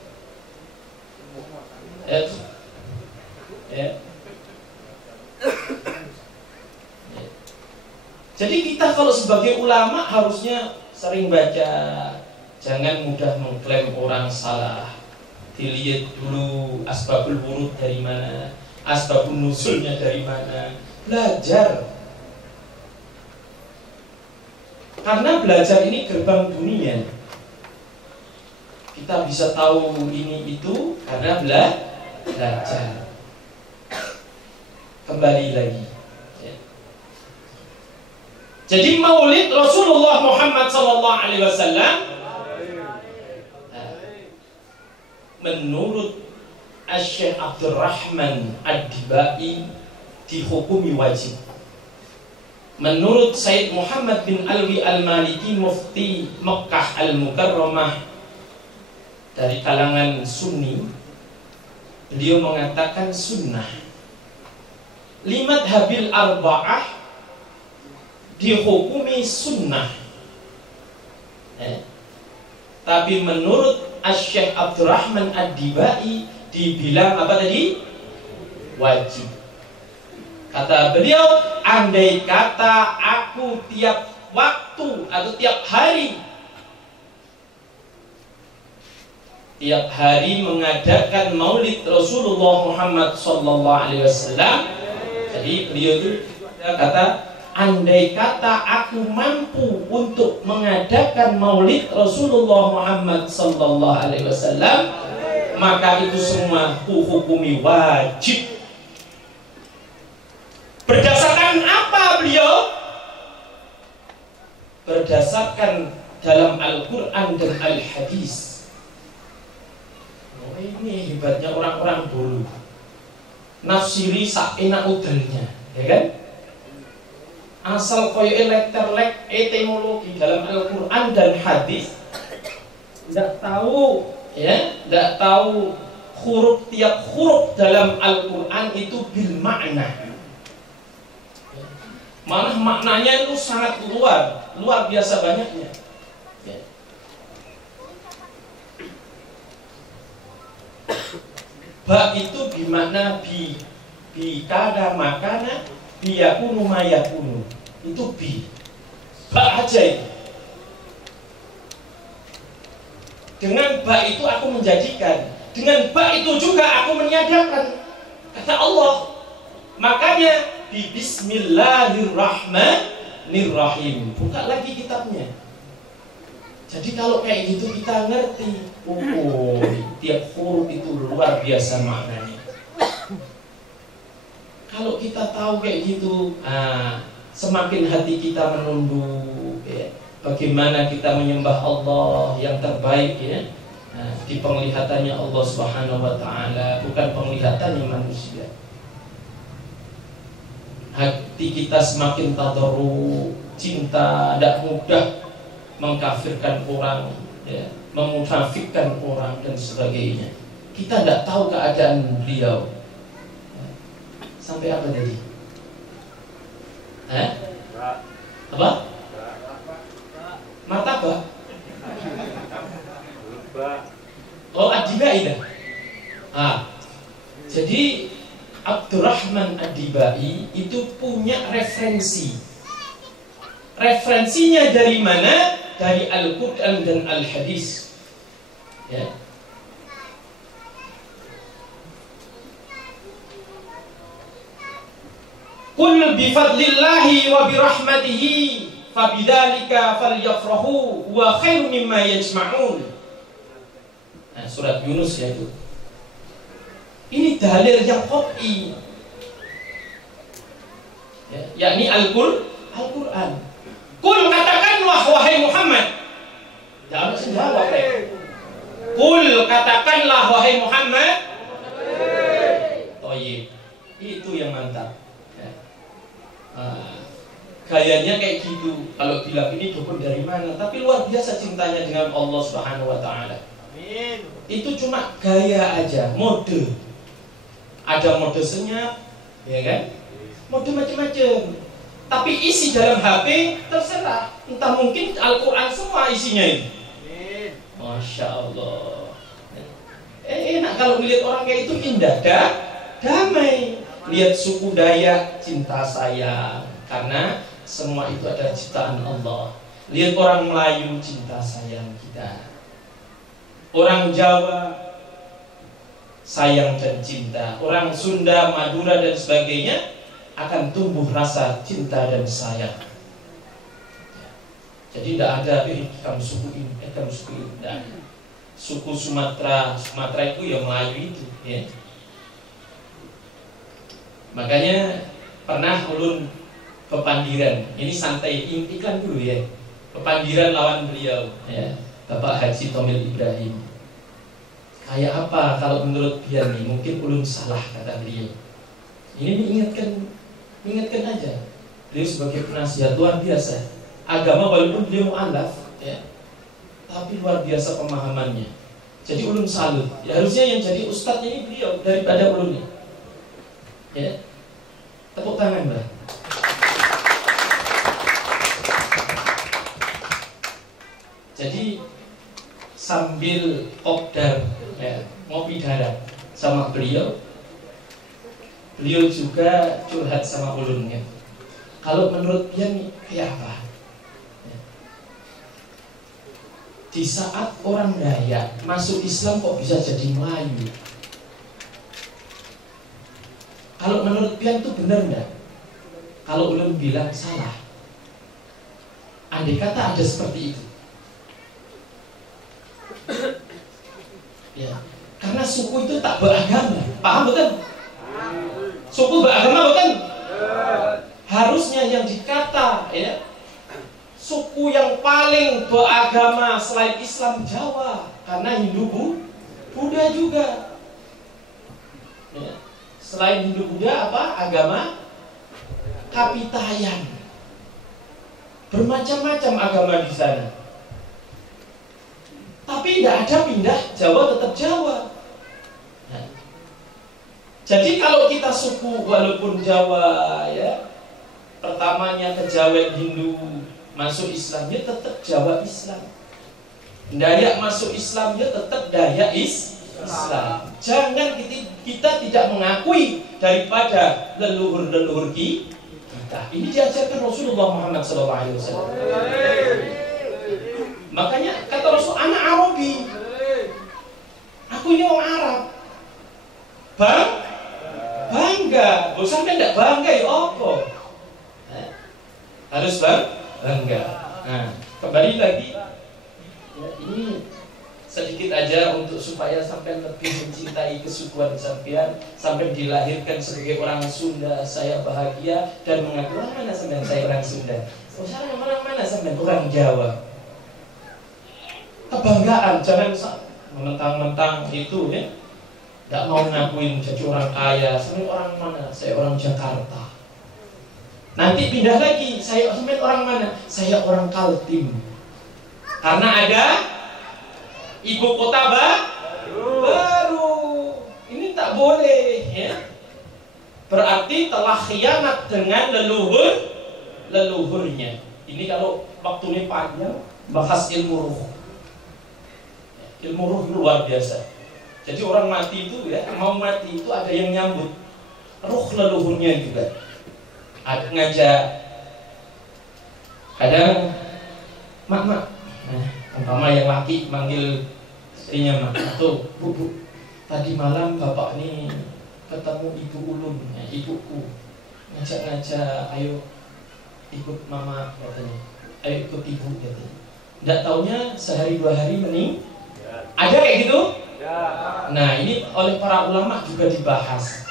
Jadi kita kalau sebagai ulama harusnya sering baca, jangan mudah mengklaim orang salah. Dilihat dulu asbabul wurud dari mana, asbabun nuzulnya dari mana, belajar. Karena belajar ini gerbang dunia. Kita bisa tahu ini itu karena belajar. Kembali lagi. Jadi Maulid Rasulullah Muhammad SAW menurut Syekh Abdurrahman Ad-Dibai dihukumi wajib. Menurut Sayyid Muhammad bin Alwi Al-Maliki Mufti Mekkah Al-Mukarramah dari kalangan Sunni, beliau mengatakan sunnah. Limat habil arba'ah dihukumi sunnah. Tapi menurut Syekh Abdurrahman Ad-Dibai dibilang apa tadi? Wajib. Kata beliau, andai kata aku tiap waktu atau tiap hari mengadakan Maulid Rasulullah Muhammad sallallahu alaihi wasallam. Jadi beliau itu kata, andai kata aku mampu untuk mengadakan Maulid Rasulullah Muhammad sallallahu alaihi wasallam, maka itu semua kuhukumi wajib. Berdasarkan apa beliau? Berdasarkan dalam Al-Quran dan Al-Hadis. Oh, ini hebatnya orang-orang dulu, nafsiri sak enak udalnya, ya kan? Asal koyo elekterlek etimologi dalam Al-Quran dan Hadis, tidak tahu, ya, tidak tahu tiap huruf dalam Al-Quran itu bil makna. Malah maknanya itu sangat luar biasa banyaknya. Ya. Ba itu bimakna bi kada makana biyakunu mayakunu, itu bi. Ba aja itu. Dengan ba itu aku menjadikan, dengan ba itu juga aku meniadakan, kata Allah. Makanya di Bismillahirrahmanirrahim. Buka lagi kitabnya. Jadi kalau kayak gitu kita ngerti, oh, tiap huruf itu luar biasa maknanya. Kalau kita tahu kayak gitu, semakin hati kita menunduk, ya. Bagaimana kita menyembah Allah yang terbaik, ya. Di penglihatannya Allah Subhanahu wa Ta'ala, bukan penglihatannya manusia. Hati kita semakin tadarruk, cinta, tidak mudah mengkafirkan orang, ya, memunafikkan orang dan sebagainya. Kita tidak tahu keadaan beliau. Sampai apa tadi? Apa? Martabak? Oh, Ad-Dibai dah. Jadi Abdurrahman Ad-Dibai itu punya referensi. Referensinya dari mana? Dari Al-Quran dan Al-Hadis. Ya. Qul bifadlillahi wa birahmatihi fabidzalika falyafrahu wa khairum mimma yajma'un. Surat Yunus ya itu. Ini dalil yang qat'i, ya, yakni Al-Quran. Qul katakanlah wahai Muhammad. Jangan jawab. Qul katakanlah wahai Muhammad. Thayyib. Itu yang mantap. Ya. Gayanya kayak gitu. Kalau bilang ini dukun dari mana? Tapi luar biasa cintanya dengan Allah Subhanahu wa Ta'ala. Itu cuma gaya aja, mode. Ada mode senyap, ya kan? Mode macam-macam. Tapi isi dalam HP terserah. Entah mungkin Al-Quran semua isinya itu. Masya Allah. Enak kalau melihat orang kayak itu, indah, damai. Lihat suku Dayak, cinta sayang, karena semua itu adalah ciptaan Allah. Lihat orang Melayu, cinta sayang kita. Orang Jawa, sayang dan cinta. Orang Sunda, Madura dan sebagainya akan tumbuh rasa cinta dan sayang. Jadi tidak ada kamu suku ini, kamu suku ini. Tidak ada. Suku Sumatera itu ya Melayu itu, ya. Makanya pernah ulun ke Pandiran. Ini santai, iklan dulu ya. Ke Pandiran lawan beliau, ya, Bapak Haji Tomil Ibrahim. Kayak apa kalau menurut dia nih? Mungkin ulun salah, kata beliau. Ini mengingatkan aja. Beliau sebagai penasihat luar biasa. Agama walaupun beliau mu'alaf, ya, tapi luar biasa pemahamannya. Jadi ulun salut. Ya, harusnya yang jadi ustadz ini beliau daripada ulun. Ya, tepuk tangan, Mbak. Jadi sambil kopdar, ya, ngopi darat sama beliau juga curhat sama ulunnya. Kalau menurut dia nih kayak apa? di saat orang Dayak masuk Islam kok bisa jadi Melayu? Kalau menurut kalian itu benar nggak? Kalau ulun bilang salah. Andai kata ada seperti itu, ya, karena suku itu tak beragama, paham betul? Suku beragama bukan? Harusnya yang dikata, ya, suku yang paling beragama selain Islam Jawa, karena Hindu Buddha juga. Ya. Selain Hindu Buddha apa? Agama Kapitayan. Bermacam-macam agama di sana. Tapi tidak ada pindah, Jawa tetap Jawa. Nah, jadi kalau kita suku walaupun Jawa, ya, pertamanya kejawen Hindu masuk Islam, ya tetap Jawa Islam. Dayak masuk Islam, ya tetap Dayak Islam. Jangan kita tidak mengakui daripada leluhur-leluhur kita. Ini diajarkan Rasulullah Muhammad SAW. Makanya kata Rasul, anak Arabi, aku ini orang Arab. Bangga. Sampai tidak bangga ya apa? Harus bangga. Nah, kembali lagi, ya, ini sedikit aja untuk supaya sampai lebih mencintai kesukuan sampean, sampai dilahirkan sebagai orang Sunda. Saya bahagia dan mengaku, orang mana sampean? Saya orang Sunda. Oh, saya orang mana sampean? Orang Jawa. Kebanggaan, jangan mentang-mentang itu, ya, tidak mau ngakuin jadi orang kaya. Sampean orang mana? Saya orang Jakarta. Nanti pindah lagi, saya sampean orang mana? Saya orang Kaltim. Karena ada ibu kota baru. Ini tak boleh, ya. Berarti telah khianat dengan leluhurnya. Ini kalau waktu ini panjang bahas ilmu ruh. Ilmu ruh luar biasa. Jadi orang mati itu, ya, mau mati itu ada yang nyambut ruh leluhurnya juga. Ada ngajak, kadang mak. Nah, umpama yang laki manggil istrinya, mak, tuh, bu, tadi malam bapak ini ketemu ibu ulun, ya, ibuku, ngajak, ayo ikut mama katanya, ayo ikut ibu katanya. Nggak taunya sehari 2 hari meninggal. Ada kayak gitu? Nah, ini oleh para ulama juga dibahas.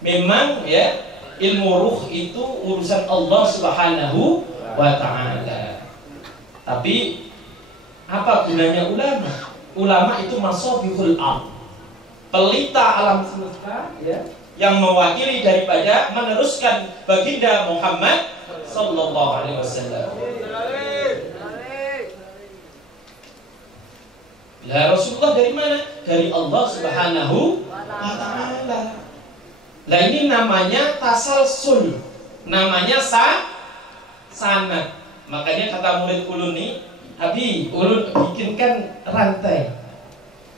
Memang, ya, ilmu ruh itu urusan Allah Subhanahu wa ta'ala. Tapi apa gunanya ulama? Ulama itu masabihul ardh, pelita alam semesta, ya, yang mewakili daripada meneruskan baginda Muhammad sallallahu alaihi wasallam. Lah Rasulullah dari mana? Dari Allah Subhanahu wa ta'ala. Lah ini namanya tasalsul, namanya sanad. Makanya kata murid ulun nih, Abi, ulun bikinkan rantai.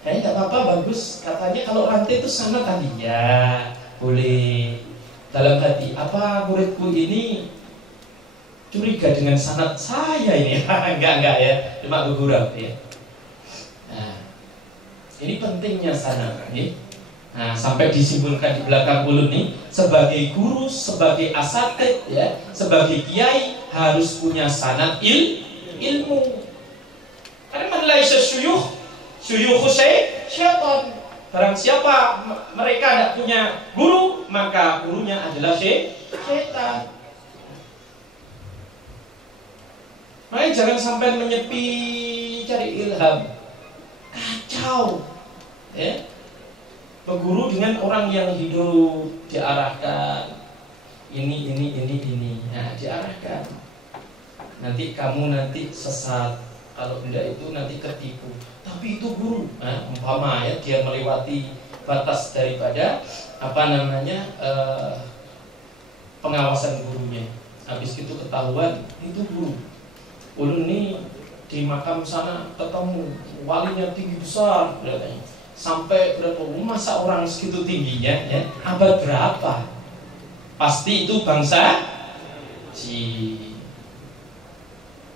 Kayaknya gak apa-apa, bagus. Katanya kalau rantai itu sanad tadi. Ya, boleh. Dalam hati, apa muridku ini curiga dengan sanad saya ini? Enggak ya, cuma bergurau ya. Nah, ini pentingnya sanad nih. Nah, sampai disimpulkan di belakang ulun nih, sebagai guru, sebagai asatid, ya, sebagai kiai harus punya sanad ilmu. Karena man laisa syuyukh syaitan. Barang siapa mereka tidak punya guru, maka gurunya adalah syaitan. Makanya jangan sampai menyepi cari ilham. Kacau, ya. Berguru dengan orang yang hidup diarahkan ini. Nah, diarahkan. Nanti kamu sesat. Kalau tidak itu nanti ketipu. Tapi itu guru. Nah, umpama ya dia melewati batas daripada pengawasan gurunya. Habis itu ketahuan itu guru. Ulun ini di makam sana ketemu walinya tinggi besar katanya. Sampai berapa, masa orang segitu tingginya, ya, abad berapa? Pasti itu bangsa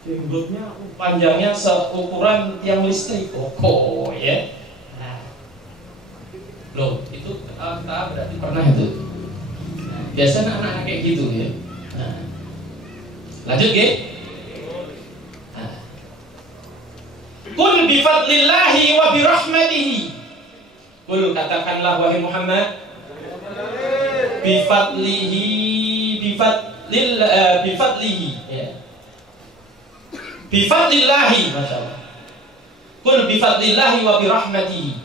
Jenggotnya panjangnya seukuran tiang listrik, kokoh ya. Nah, loh itu kita berarti pernah itu. Nah, biasanya anak-anak kayak gitu ya. Nah, lanjut ya. Nah. Qul bi fadlillahi wa bi rahmatihi. Qul katakanlah wahai Muhammad, bi fadlihi ya. Bi fadlillahi, masyaallah. Qul bi fadlillahi wa bi rahmatihi.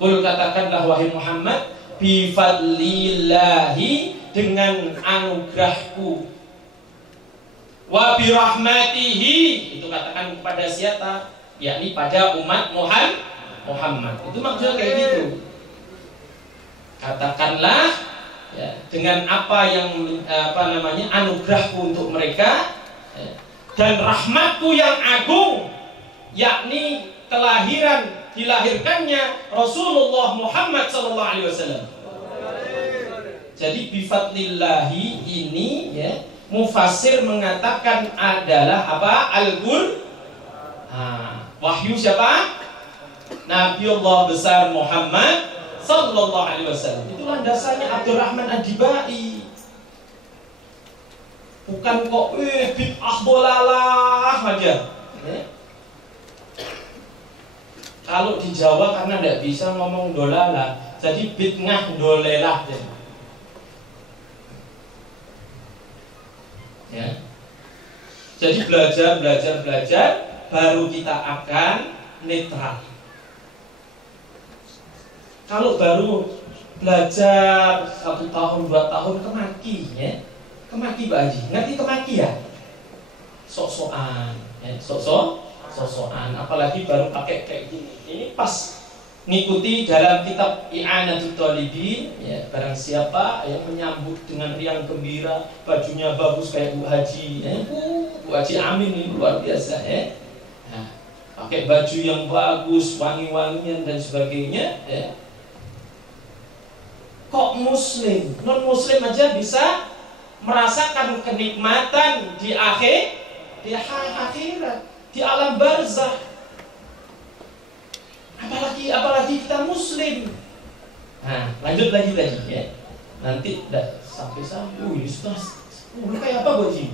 Qul katakanlah wahai Muhammad, bi fadlillahi, dengan anugerahku, wa bi rahmatihi, itu katakan kepada siapa? Yakni pada umat Muhammad. Itu maksudnya kayak gitu. Katakanlah ya, dengan apa yang anugerahku untuk mereka ya, dan rahmatku yang agung, yakni dilahirkannya Rasulullah Muhammad SAW. Jadi bifadlillahi ini ya, mufassir mengatakan adalah apa? Al-Qur'an. Wahyu siapa? Nabiullah besar Muhammad sallallahu alaihi wasallam. Itu landasannya Abdurrahman Ad-Dibai. Bukan kok bid'ah dolalah aja. Ya. Kalau di Jawa karena tidak bisa ngomong dolalah, jadi bid'ah dolelah. Ya. Jadi belajar baru kita akan netral. Kalau baru belajar 1 tahun 2 tahun kemaki ya. Kemaki Pak Haji, ngerti kemaki ya? Sok-sokan ya, sok-sokan, apalagi baru pakai kayak gini. Ini pas ngikuti dalam kitab I'anatul Talibin ya, barang siapa yang menyambut dengan riang gembira, bajunya bagus kayak Bu Haji ya. Bu Haji Amin ini luar biasa ya. Nah, pakai baju yang bagus, wangi-wangian dan sebagainya ya. Kok muslim, non muslim aja bisa merasakan kenikmatan di akhirat, di alam barzakh. Apalagi kita muslim. Nah, lanjut lagi ya. Nanti sampai ini sudah kayak apa Bu Haji?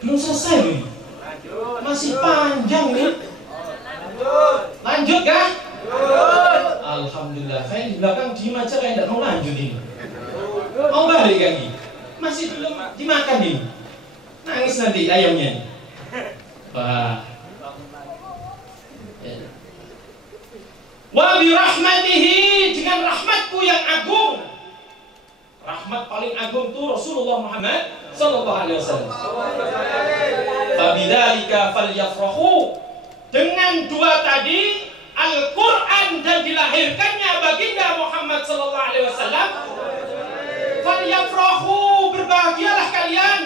Belum selesai nih. Masih panjang nih. Lanjut kan? Alhamdulillah. Saya di belakang diem aja kayak tidak mau lanjut ini. Mau balik lagi. Masih belum dimakan nih. Nangis nanti ayamnya. Wah. Wa bi rahmatihi, dengan rahmatku yang agung. Rahmat paling agung itu Rasulullah Muhammad sallallahu alaihi wasallam. Fabidzalika falyafrahu, dengan dua tadi Al-Quran dan dilahirkannya baginda Muhammad sallallahu alaihi wasallam, falyafrahu, berbahagialah kalian,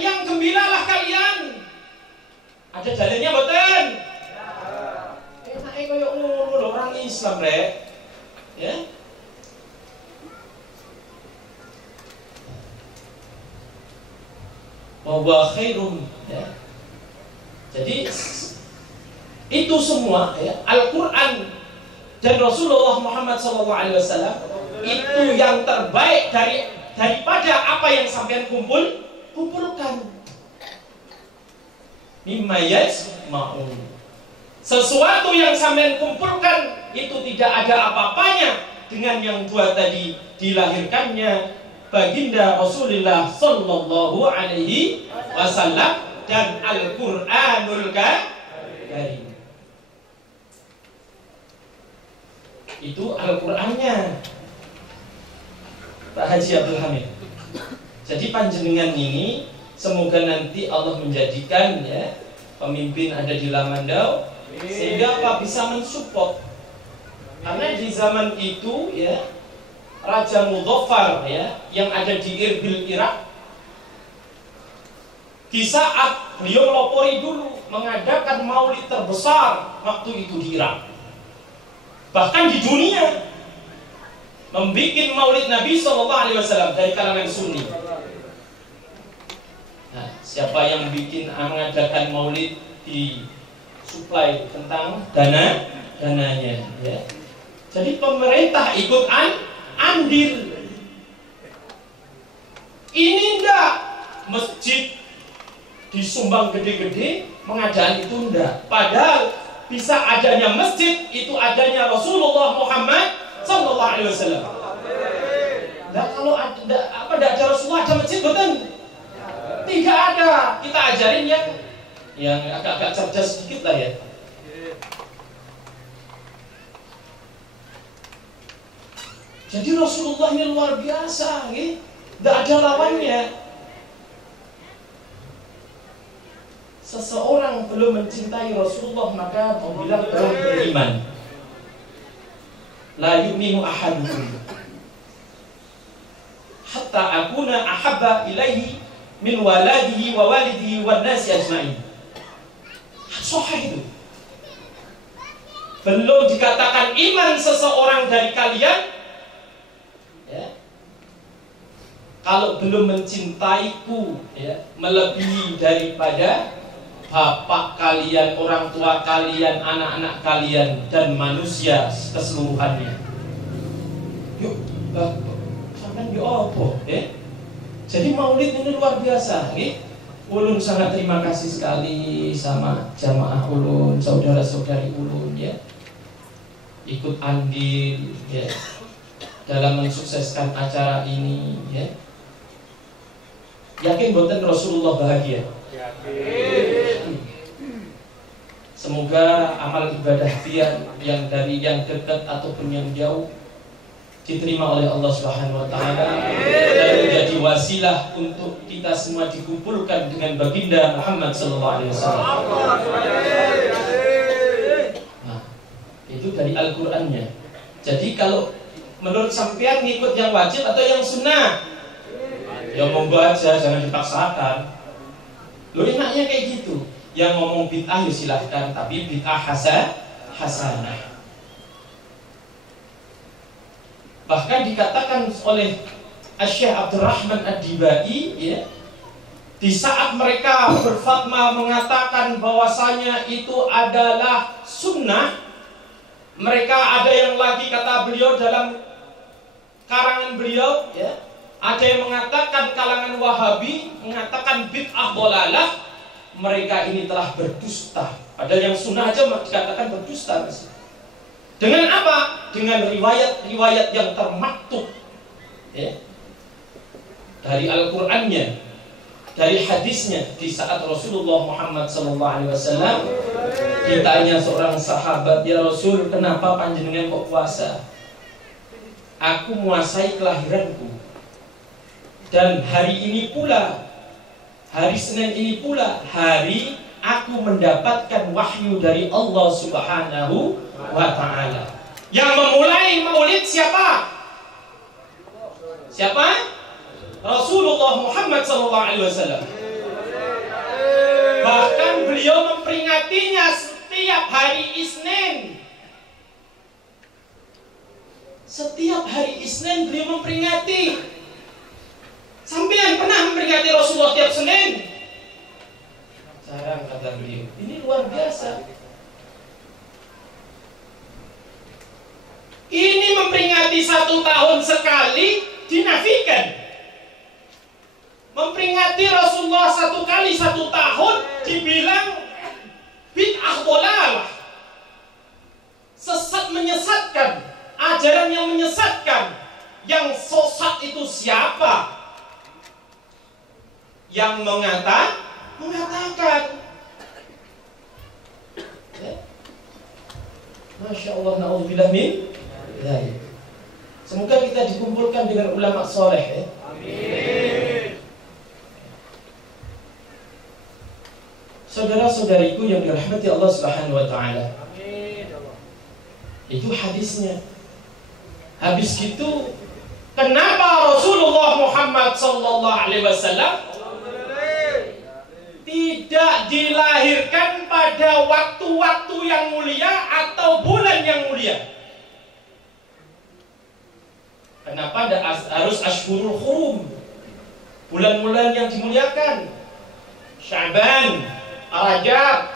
yang gembiralah kalian. Ada dalilnya betul? Enake koyo ngono orang Islam rek. Ya. Wa huwa khairun ya. Jadi itu semua ya, Al-Quran dan Rasulullah Muhammad SAW itu yang terbaik daripada apa yang sampean kumpulkan. Mimma yajma'un, sesuatu yang sampean kumpulkan itu tidak ada apa-apanya dengan yang dua tadi, dilahirkannya baginda Rasulullah sallallahu alaihi wasallam dan Al-Qur'anul Karim. Itu Al-Qur'annya Pak Haji Abdul Hamid. Jadi panjenengan ini semoga nanti Allah menjadikan ya pemimpin ada di Lamandau sehingga Pak bisa mensupport. Karena di zaman itu ya Raja Mudhaffar ya yang ada di Irbil Irak, di saat beliau melopori dulu mengadakan maulid terbesar waktu itu di Irak, bahkan di dunia, membuat maulid Nabi SAW dari kalangan Sunni. Nah, Siapa yang mengadakan maulid disuplai tentang dananya, ya. Jadi pemerintah ikut andil. Ini enggak masjid disumbang gede-gede, pengadaan itu enggak. Padahal bisa adanya masjid itu adanya Rasulullah Muhammad sallallahu alaihi wasallam. Nah, kalau ada Rasulullah ada masjid betul? Tidak ada. Kita ajarin yang agak-agak cerdas sedikit lah ya. Jadi Rasulullah ini luar biasa, gitu. Tidak ada lawannya. Seseorang belum mencintai Rasulullah maka bilang belum beriman. La yu'minu ahadukum hatta akuna ahabba ilaihi min waladihi wa walidihi wan nasi ajma'in. Sahih itu. Belum dikatakan iman seseorang dari kalian, ya, kalau belum mencintaiku, ya, melebihi daripada bapak kalian, orang tua kalian, anak-anak kalian, dan manusia keseluruhannya. Yuk, sampai di opo, ya. Jadi maulid ini luar biasa, ya. Ulun sangat terima kasih sekali sama jamaah ulun, saudara-saudari ulun, ya, ikut andil, ya, dalam mensukseskan acara ini, ya. Yakin boten Rasulullah bahagia? Yakin. Semoga amal ibadah yang dari yang dekat ataupun yang jauh diterima oleh Allah Subhanahu wa taala dan menjadi wasilah untuk kita semua dikumpulkan dengan baginda Muhammad sallallahu alaihi wasallam. Nah, itu dari Al-Qur'annya. Jadi kalau menurut sampean ngikut yang wajib atau yang sunnah? Ya monggo aja, jangan dipaksakan. Lo enaknya kayak gitu. Yang ngomong bid'ah ya silahkan, tapi bid'ah hasanah. Bahkan dikatakan oleh Syekh Abdurrahman Ad-Dibai, ya, di saat mereka berfatwa mengatakan bahwasanya itu adalah sunnah, mereka ada yang lagi kata beliau dalam karangan beliau, ya, ada yang mengatakan kalangan Wahabi mengatakan bid'ah dhalalah, mereka ini telah berdusta. Padahal yang sunnah aja dikatakan berdusta, Mas. Dengan apa? Dengan riwayat-riwayat yang termaktub, ya, dari Al-Qur'annya, dari hadisnya. Di saat Rasulullah Muhammad SAW ditanya seorang sahabat, "Ya Rasul, kenapa panjenengan kok puasa?" "Aku muasai kelahiranku, dan hari ini pula, hari Senin ini pula, hari aku mendapatkan wahyu dari Allah Subhanahu wa ta'ala." Yang memulai maulid siapa? Siapa? Rasulullah Muhammad SAW. Bahkan beliau memperingatinya setiap hari Isnin. Setiap hari Isnin beliau memperingati. Sampean pernah memperingati Rasulullah tiap Senin? Jarang, kata beliau. Ini luar biasa. Ini memperingati 1 tahun sekali dinafikan. Memperingati Rasulullah 1 kali 1 tahun dibilang bid'ah dhalalah. Sesat, menyesatkan, ajaran yang menyesatkan. Yang sesat itu siapa? Yang mengatakan, ya. Masya Allah, na'udzubillah min. Ya. Semoga kita dikumpulkan dengan ulama soleh, ya. Amin. Saudara-saudariku yang dirahmati Allah Subhanahu wa ta'ala, amin. Itu hadisnya. Habis itu, kenapa Rasulullah Muhammad sallallahu alaihi wasallam tidak dilahirkan pada waktu-waktu yang mulia atau bulan yang mulia? Kenapa harus Ashhurul Hurum, bulan-bulan yang dimuliakan? Sya'ban, Rajab,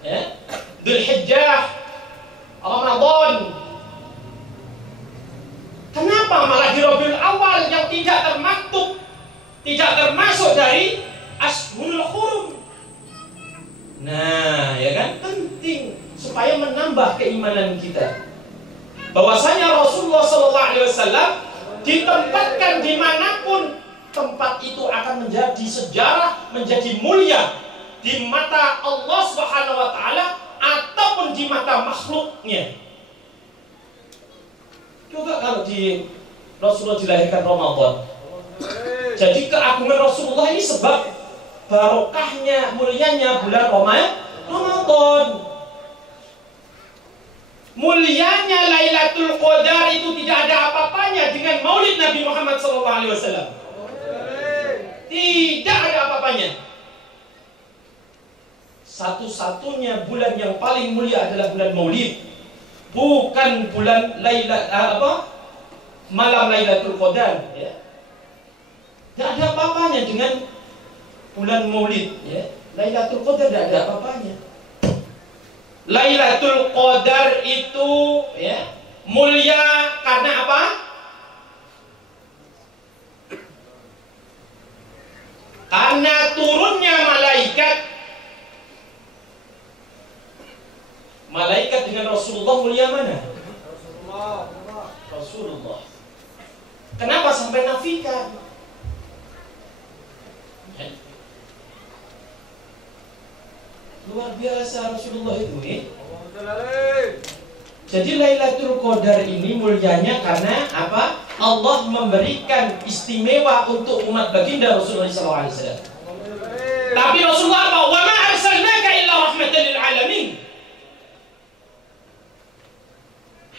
ya, Dzulhijjah, Ramadan. Kenapa malah di Rabiul Awal yang tidak termasuk dari Ashhurul Hurum? Nah, ya kan, penting supaya menambah keimanan kita. Bahwasanya Rasulullah SAW ditempatkan dimanapun, tempat itu akan menjadi sejarah, menjadi mulia di mata Allah Subhanahu wa Ta'ala ataupun di mata makhluknya. Coba kalau di Rasulullah dilahirkan Ramadan. Jadi keagungan Rasulullah ini sebab barokahnya, mulianya bulan Ramadan. Mulianya Lailatul Qadar itu tidak ada apa-apanya dengan Maulid Nabi Muhammad SAW. Tidak ada apa-apanya. Satu-satunya bulan yang paling mulia adalah bulan Maulid, bukan bulan malam Lailatul Qadar. Ya. Tidak ada apa-apanya dengan bulan Maulid. Ya. Lailatul Qadar tidak ada apa-apanya. Lailatul Qadar itu ya mulia karena apa? Karena turunnya malaikat dengan Rasulullah mulia mana? Rasulullah. Kenapa sampai nafikan? Luar biasa Rasulullah itu Jadi Lailatul Qadar ini mulianya karena apa? Allah memberikan istimewa untuk umat baginda Rasulullah SAW. Tapi Rasulullah apa? Wa ma arsalnaka illa rahmatan lil alamin.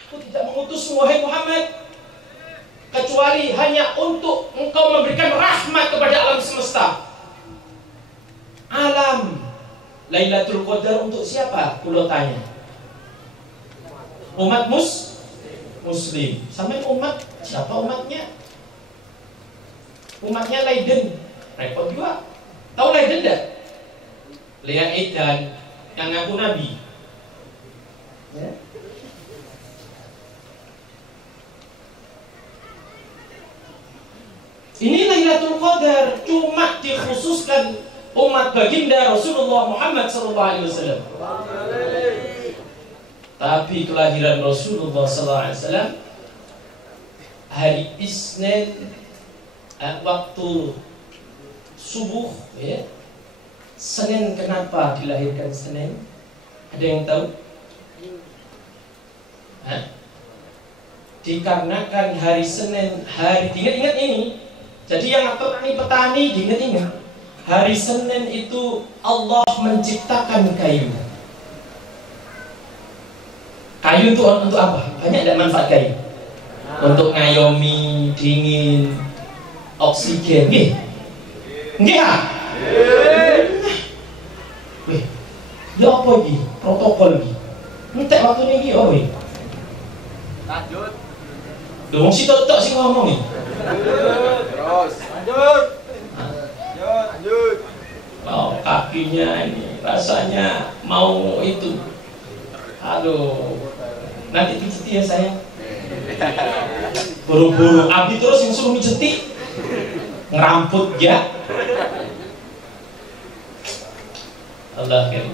Aku tidak mengutusmu wahai Muhammad kecuali hanya untuk engkau memberikan rahmat kepada alam semesta. Alam. Lailatul Qadar untuk siapa? Kulo tanya. Umat Muslim. Sampai umat, siapa umatnya? Umatnya Leiden. Repot juga. Tahu Leiden enggak? Lea Edan yang ngaku Nabi. Ya. Ini Lailatul Qadar cuma dikhususkan umat baginda Rasulullah Muhammad SAW. Tapi kelahiran Rasulullah SAW hari Isnin waktu subuh ya. Senin, kenapa dilahirkan Senin? Ada yang tahu? Dikarenakan hari Senin, ingat-ingat ini. Jadi yang petani diingat-ingat. Hari Senin itu Allah menciptakan kayu. Kayu itu untuk apa? Banyak tidak manfaat kayu. Untuk ngayomi, dingin, oksigen. Nggih. Nggih. Wih. Ya apa iki? Protokol iki. Entek waktune iki oh iki. Lanjut. Lho wong sitok tok sing ngomong iki. Terus. Lanjut. Oh, kakinya ini rasanya mau itu. Aduh. Nanti pijeti ya sayang. Buru-buru Abi terus yang suruh mijeti. Ngeramput ya. Allah kan.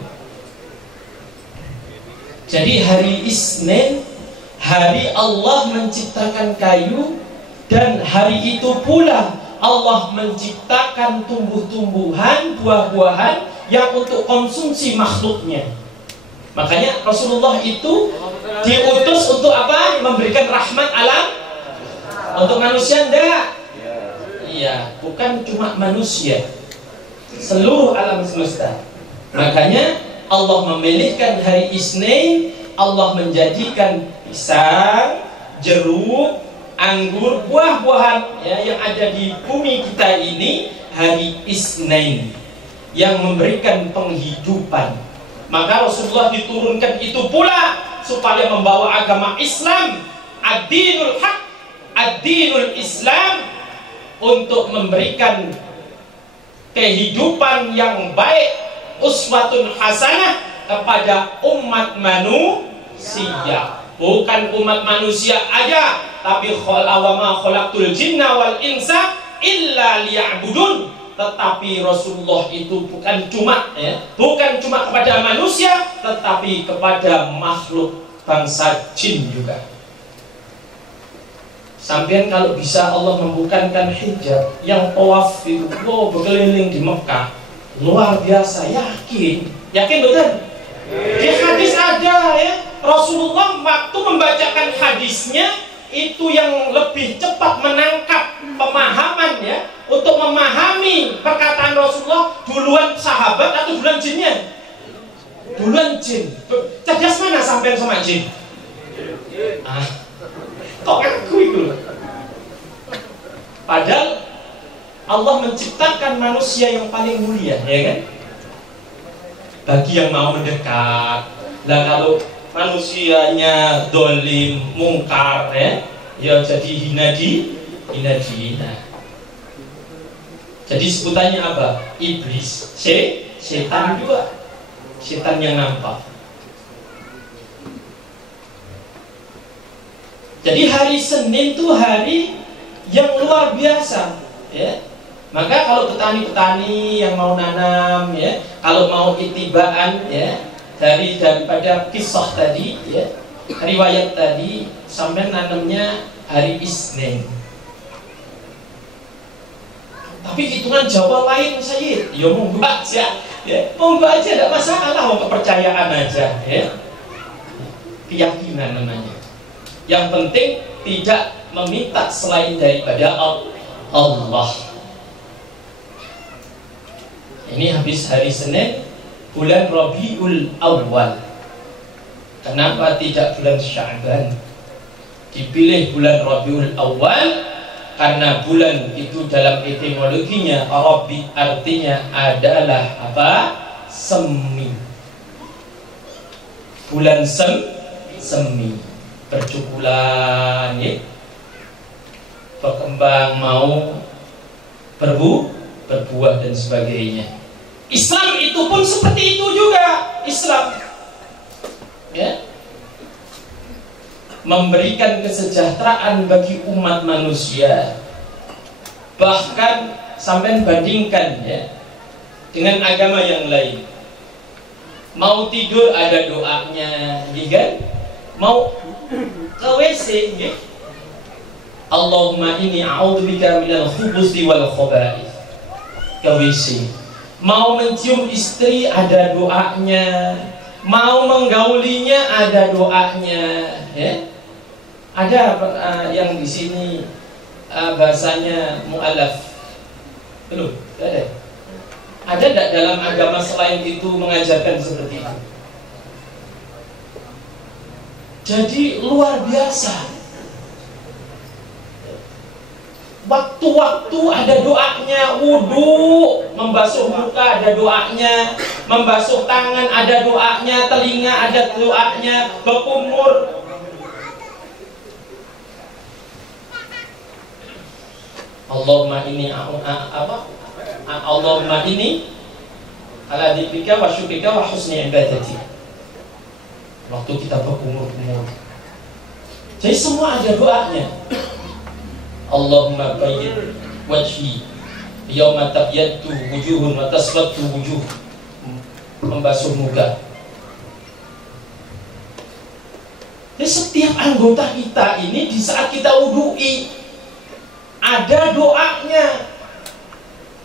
Jadi hari Isnin, hari Allah menciptakan kayu, dan hari itu pula Allah menciptakan tumbuh-tumbuhan, buah-buahan yang untuk konsumsi makhluknya. Makanya Rasulullah itu diutus untuk apa? Memberikan rahmat alam untuk manusia enggak? Iya, bukan cuma manusia, seluruh alam semesta. Makanya Allah memilihkan hari Isnin, Allah menjadikan pisang, jeruk, anggur, buah-buahan ya, yang ada di bumi kita ini hari Isnin yang memberikan penghidupan. Maka Rasulullah diturunkan itu pula supaya membawa agama Islam, ad-dinul haq, ad-dinul Islam, untuk memberikan kehidupan yang baik, uswatun hasanah kepada umat manusia. Bukan umat manusia aja, tapi awama khalaqtul jinna wal insa illa liya'budun. Tetapi Rasulullah itu bukan cuma kepada manusia, tetapi kepada makhluk bangsa jin juga. Sampean kalau bisa Allah membukakan hijab yang tawaf itu berkeliling di Mekah, luar biasa, yakin betul? Di hadis ada ya, Rasulullah waktu membacakan hadisnya itu yang lebih cepat menangkap pemahaman ya, untuk memahami perkataan Rasulullah duluan sahabat atau duluan jinnya? Duluan jin. Cerdas mana sampean sama jin? Kok aku itu? Padahal Allah menciptakan manusia yang paling mulia, ya kan? Bagi yang mau mendekat. Lah kalau manusianya dolim, mungkar, ya jadi hinadi. Nah. Jadi sebutannya apa? Iblis, setan juga, setan yang nampak. Jadi hari Senin itu hari yang luar biasa, ya. Maka kalau petani-petani yang mau nanam, ya, kalau mau itibaan, ya, daripada kisah tadi, ya, riwayat tadi, sampai nanamnya hari Isnin. Tapi hitungan Jawa lain, Sayyid. Ya monggo aja, ya, monggo aja, tidak masalah, mau kepercayaan aja, ya. Keyakinan namanya. Yang penting tidak meminta selain daripada Allah. Ini habis hari Senin, bulan Rabiul Awal. Kenapa tidak bulan Sya'ban? Dipilih bulan Rabiul Awal karena bulan itu dalam etimologinya Arabi artinya adalah apa? Semi. Bulan semi, bercukulan, ya, berkembang, mau berbuah dan sebagainya. Islam itu pun seperti itu juga. Islam, ya, memberikan kesejahteraan bagi umat manusia. Bahkan sampai bandingkan, ya, dengan agama yang lain. Mau tidur ada doanya, kan? Mau ke WC, ya? Allahumma inni a'udzubika minal khubuthi wal khaba'ith. Ke WC. Mau mencium istri ada doanya, mau menggaulinya ada doanya, ya. Ada yang di sini bahasanya mu'alaf. Belum? Ada. Ada tidak dalam agama selain itu mengajarkan seperti itu? Jadi luar biasa. Waktu-waktu ada doanya, wudu, membasuh muka ada doanya, membasuh tangan ada doanya, telinga ada doanya, berkumur. Allahumma ini Allahumma ini ala dzikrika wa syukrika wa husni ibadati. Waktu kita berkumur-kumur. Jadi semua ada doanya. Allahumma bayyid wajhi yauma tabyaddu wujuhun wa taswaddu wujuh. Membasuh muka. Jadi setiap anggota kita ini di saat kita wudu'i ada doanya.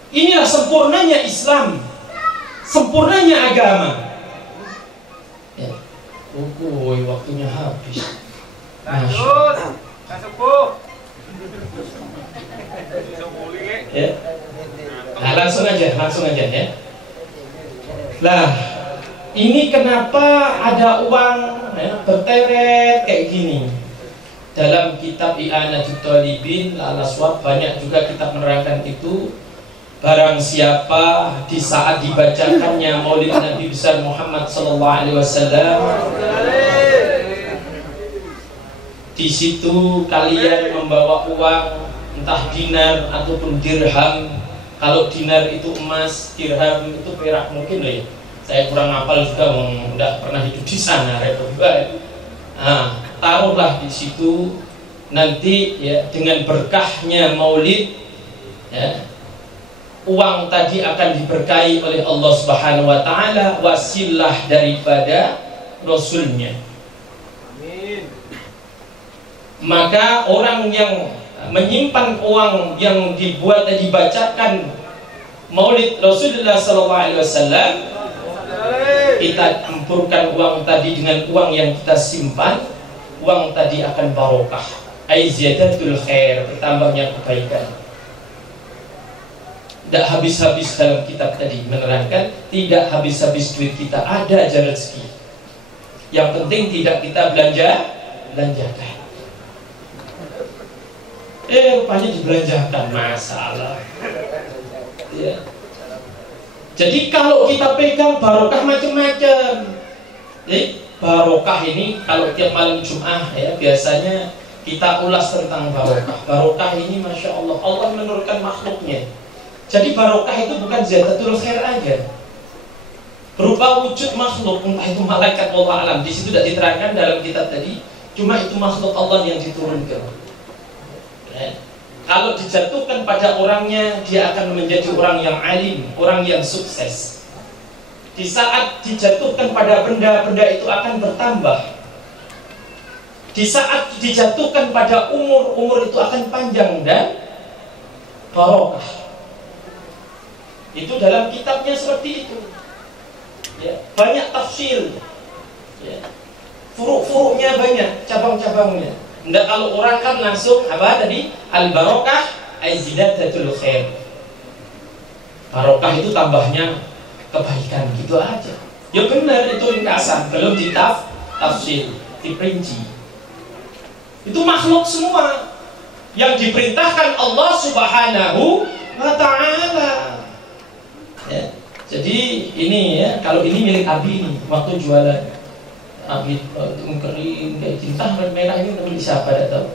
Inilah sempurnanya Islam, sempurnanya agama. Ya. Waktunya habis. Lanjut, ya. Nah, langsung aja ya. Lah, ini kenapa ada uang ya, berteret kayak gini? Dalam kitab I'anatul Talibin Al-Aswab banyak juga kitab menerangkan itu. Barang siapa di saat dibacakannya Maulid Nabi besar Muhammad sallallahu alaihi wasallam, di situ kalian membawa uang entah dinar ataupun dirham, Kalau dinar itu emas, dirham itu perak mungkin loh ya. Saya kurang hafal juga, nggak pernah hidup di sana, repot banget. Nah, taruhlah di situ nanti ya, dengan berkahnya Maulid ya, uang tadi akan diberkahi oleh Allah Subhanahu wa taala, wasilah daripada Rasulnya. Amin. Maka orang yang menyimpan uang yang dibuat dan dibacakan Maulid Rasulullah SAW, kita campurkan uang tadi dengan uang yang kita simpan, uang tadi akan barokah, ai ziyadatul khair, bertambahnya kebaikan. Tidak habis-habis dalam kitab tadi menerangkan, tidak habis-habis duit kita, ada aja rezeki. Yang penting tidak kita belanjakan. Rupanya dibelanjakan, masalah ya. Jadi kalau kita pegang barokah macam-macam. Barokah ini kalau tiap malam Jumat ya, biasanya kita ulas tentang barokah. Barokah ini Masya Allah, Allah menurunkan makhluknya. Jadi barokah itu bukan ziyadatul khair aja, berupa wujud makhluk, entah itu malaikat, Allah alam. Di situ tidak diterangkan dalam kitab tadi, cuma itu makhluk Allah yang diturunkan. Kalau dijatuhkan pada orangnya, dia akan menjadi orang yang alim, orang yang sukses. Di saat dijatuhkan pada benda-benda itu akan bertambah. Di saat dijatuhkan pada umur itu akan panjang dan barokah. Itu dalam kitabnya seperti itu ya, banyak tafsir ya. Furuk-furuknya banyak, cabang-cabangnya. Nggak, kalau orang kan langsung apa tadi, al-barokah aizidatatul khair. Barokah itu tambahnya kebaikan, gitu aja. Ya benar, itu ringkasan, belum ditafsir, diperinci. Itu makhluk semua yang diperintahkan Allah Subhanahu wa ta'ala ya. Jadi ini ya, kalau ini milik Abi nih, waktu jualan Abi kering kayak cinta merah ini namanya siapa, tidak tahu.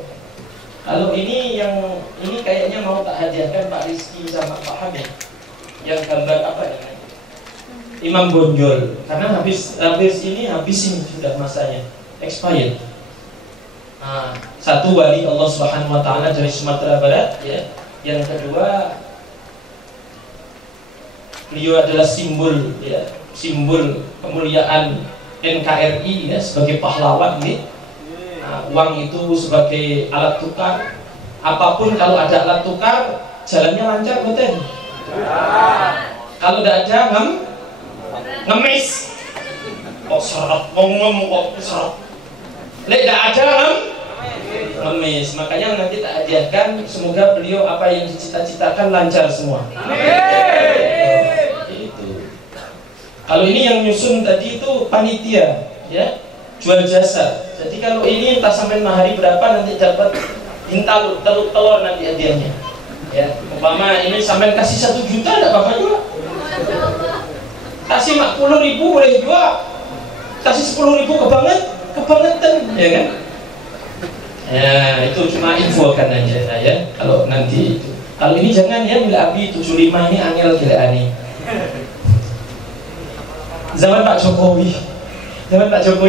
Kalau ini yang ini kayaknya mau tak hadiahkan Pak Rizky sama Pak Hamid, yang gambar apa ya, Imam Bonjol, karena habis ini sudah masanya expired. Nah, satu wali Allah Subhanahu wa taala dari Sumatera Barat ya. Yang kedua, beliau adalah simbol ya, simbol kemuliaan NKRI ya, sebagai pahlawan ya. Nah, uang itu sebagai alat tukar. Apapun kalau ada alat tukar, jalannya lancar betul. Kalau tidak ada ngemis. Kok seret, ngomong kok seret. Lek tidak ada ngemis. Makanya nanti tak hadiahkan, semoga beliau apa yang dicita-citakan lancar semua. Kalau ini yang nyusun tadi itu panitia ya, jual jasa. Jadi kalau ini entah sampai hari berapa nanti dapat telur nanti hadiahnya ya. Umpama ini sampai kasih 1 juta tidak apa-apa juga, kasih 40.000 boleh juga, kasih 10.000 kebangetan ya kan. Ya itu cuma infokan aja ya. Kalau nanti itu, kalau ini jangan ya, bila Abi 75 ini angel gila aneh. Zaman Pak Jokowi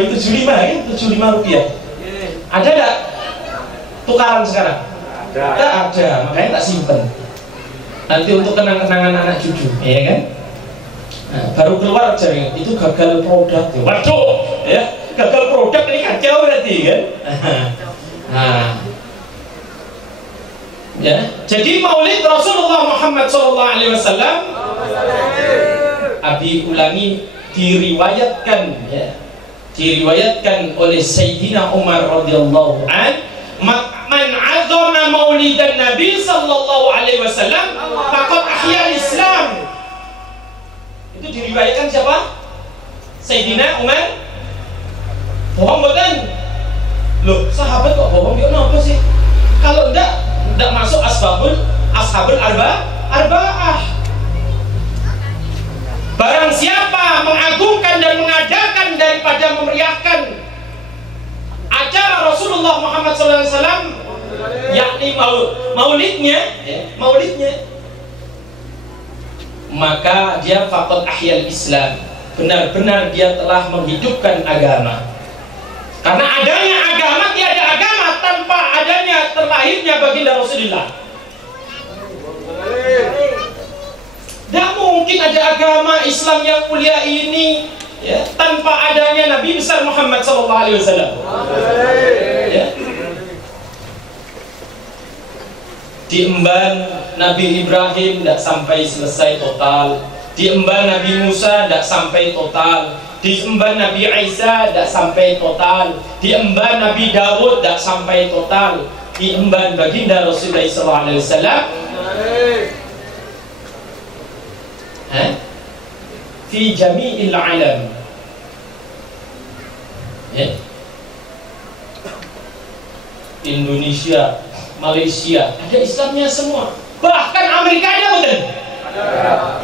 itu 75 kan, 75 rupiah. Ada nggak tukaran sekarang? Tidak ada, makanya tak simpen. Nanti untuk kenang-kenangan anak cucu, ya kan? Nah, baru keluar jaring itu gagal produk. Waduh, ya gagal produk ini kacau berarti kan? Nah, ya. Jadi Maulid Rasulullah Muhammad SAW, Abi ulangi, diriwayatkan ya, diriwayatkan oleh Sayyidina Umar radhiyallahu an, man azama maulidan Nabi sallallahu alaihi wasallam faqad ahya Islam. Itu diriwayatkan siapa? Sayyidina Umar. Bohong bukan? Loh, sahabat kok bohong? Dia kenapa sih? Kalau enggak masuk ashabul arba'ah. Barang siapa mengagungkan dan mengadakan daripada memeriahkan acara Rasulullah Muhammad SAW, yakni maulidnya, maka dia faqad ahyal Islam, benar-benar dia telah menghidupkan agama. Karena adanya agama, tiada agama tanpa adanya terlahirnya baginda Rasulullah. Tidak mungkin ada agama Islam yang mulia ini ya, tanpa adanya Nabi besar Muhammad SAW. Ya. Diemban Nabi Ibrahim tidak sampai selesai total, diemban Nabi Musa tidak sampai total, diemban Nabi Isa tidak sampai total, diemban Nabi Dawud tidak sampai total, diemban baginda Rasulullah SAW fi jami'il alam. Indonesia, Malaysia ada Islamnya semua. Bahkan Amerika ada betul?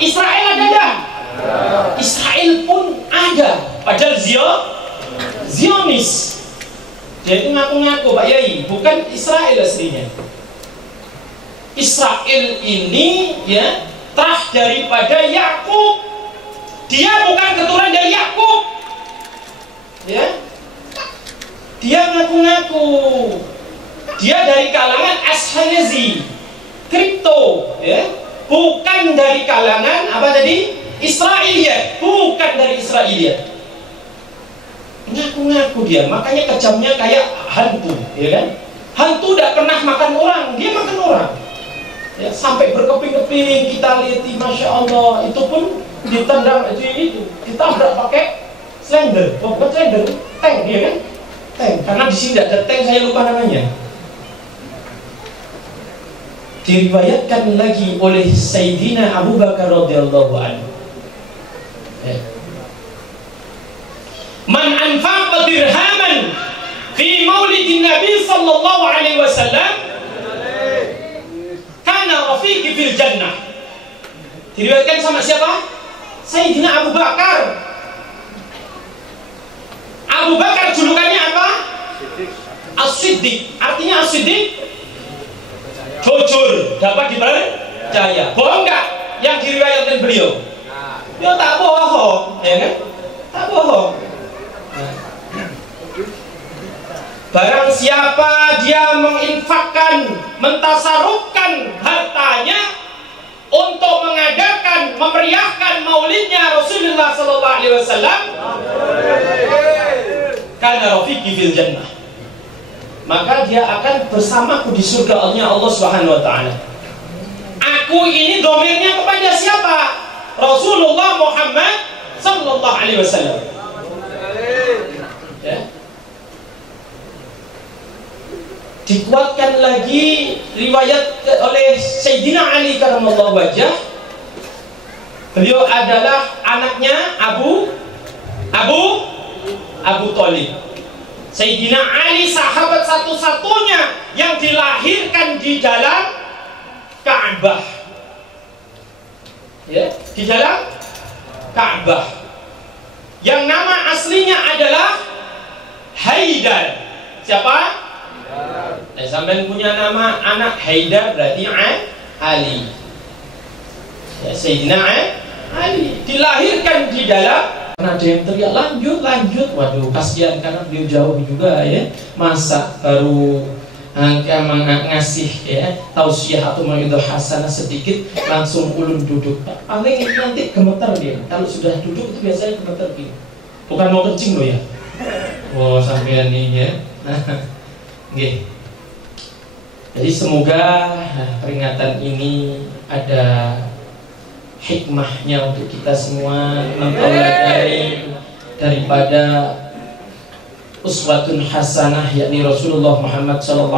Israel ada dah? Israel pun ada. Padahal Zionis. Dia itu ngaku-ngaku Pak Yai, bukan Israel aslinya. Israel ini ya trah daripada Yakub. Dia bukan keturunan dari Yakub. Ya. Dia ngaku-ngaku dia dari kalangan Ashkenazi, kripto, ya, bukan dari kalangan apa tadi? Israiliyat, bukan dari Israiliyat. Ngaku-ngaku dia, makanya kejamnya kayak hantu, ya kan? Hantu tidak pernah makan orang, dia makan orang. Ya, sampai berkeping-keping kita lihat, masya Allah, itu pun ditendang itu, ditabrak pakai slender, bukan slender, tank, ya kan? Tank, karena di sini tidak ada tank, saya lupa namanya. Diriwayatkan lagi oleh Sayyidina Abu Bakar radhiyallahu anhu. Man anfaqa dirhaman fi maulidin Nabi sallallahu alaihi wasallam kana rafiqi fil jannah. Diriwayatkan sama siapa? Sayyidina Abu Bakar. Abu Bakar julukannya apa? As-Siddiq. Artinya As-Siddiq jujur, dapat dipercaya. Bohong nggak yang diriwayatkan beliau? Ya tak bohong, ya kan? Tak bohong. Barang siapa dia menginfakkan, mentasarufkan hartanya untuk mengadakan, memeriahkan maulidnya Rasulullah Sallallahu Alaihi Wasallam, kana rafiqi fil jannah, maka dia akan bersamaku di surga Allah Subhanahu wa taala. Aku ini domirnya kepada siapa? Rasulullah Muhammad sallallahu alaihi wasallam. Ya. Dikuatkan lagi riwayat oleh Sayyidina Ali karramallahu wajhah. Beliau adalah anaknya Abu Thalib. Sayyidina Ali sahabat satu-satunya yang dilahirkan di dalam Ka'bah. Ya, di dalam Ka'bah. Yang nama aslinya adalah Haidar. Siapa? Sampai punya nama anak Haidar berarti Ali. Ya, Sayyidina Ali dilahirkan di dalam. Karena ada yang teriak lanjut, waduh kasihan karena beliau jauh juga ya, masa baru ngasih ya tausiah atau mauidhah hasanah sedikit langsung ulun duduk, paling nanti gemeter dia. Kalau sudah duduk itu biasanya gemeter gitu, bukan mau kencing loh ya. Oh sampean nih ya. Nggih. Jadi semoga peringatan ini ada hikmahnya untuk kita semua mempelajari daripada uswatun hasanah yakni Rasulullah Muhammad SAW.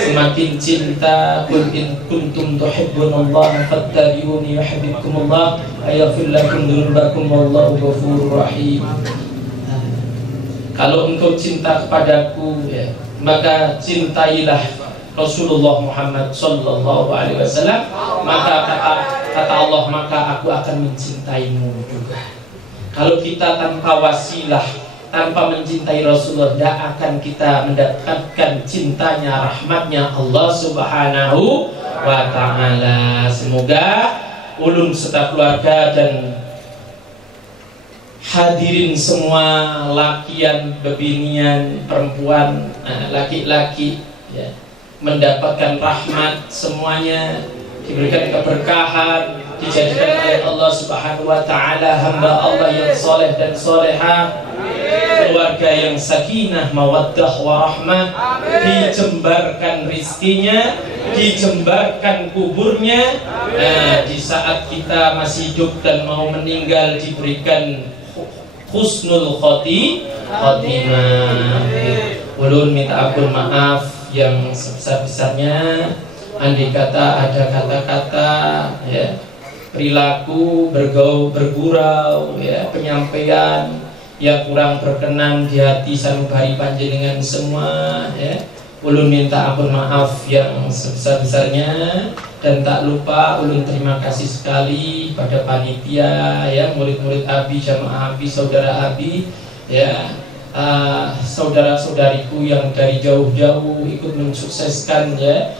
Semakin cinta, qul in kuntum tuhibbunallah fattabi'uni yuhibbukumullah ayaghfir lakum dzunubakum wallahu ghafurur rahim. Kalau engkau cinta kepadaku ya, maka cintailah Rasulullah Muhammad sallallahu alaihi wasallam, maka kata Allah, maka aku akan mencintaimu juga. Kalau kita tanpa wasilah, tanpa mencintai Rasulullah, tidak akan kita mendapatkan cintanya, rahmatnya Allah Subhanahu wa ta'ala. Semoga ulun serta keluarga dan hadirin semua, lakian, bebinian, perempuan, laki-laki ya, mendapatkan rahmat semuanya, diberikan keberkahan, dijadikan oleh Allah Subhanahu wa taala hamba Allah yang soleh dan solehah, keluarga yang sakinah, mawaddah, warahmah, dijembarkan rizkinya, dijembarkan kuburnya, di saat kita masih hidup dan mau meninggal diberikan husnul khotimah. Ulun minta ampun maaf yang sebesar-besarnya andai kata ada kata-kata ya, perilaku bergurau ya, penyampaian yang kurang berkenan di hati sanubari panjenengan semua ya. Ulun minta ampun maaf yang sebesar-besarnya, dan tak lupa ulun terima kasih sekali pada panitia ya, murid-murid Abi, jamaah Abi, saudara Abi ya, saudara-saudariku yang dari jauh-jauh ikut mensukseskan ya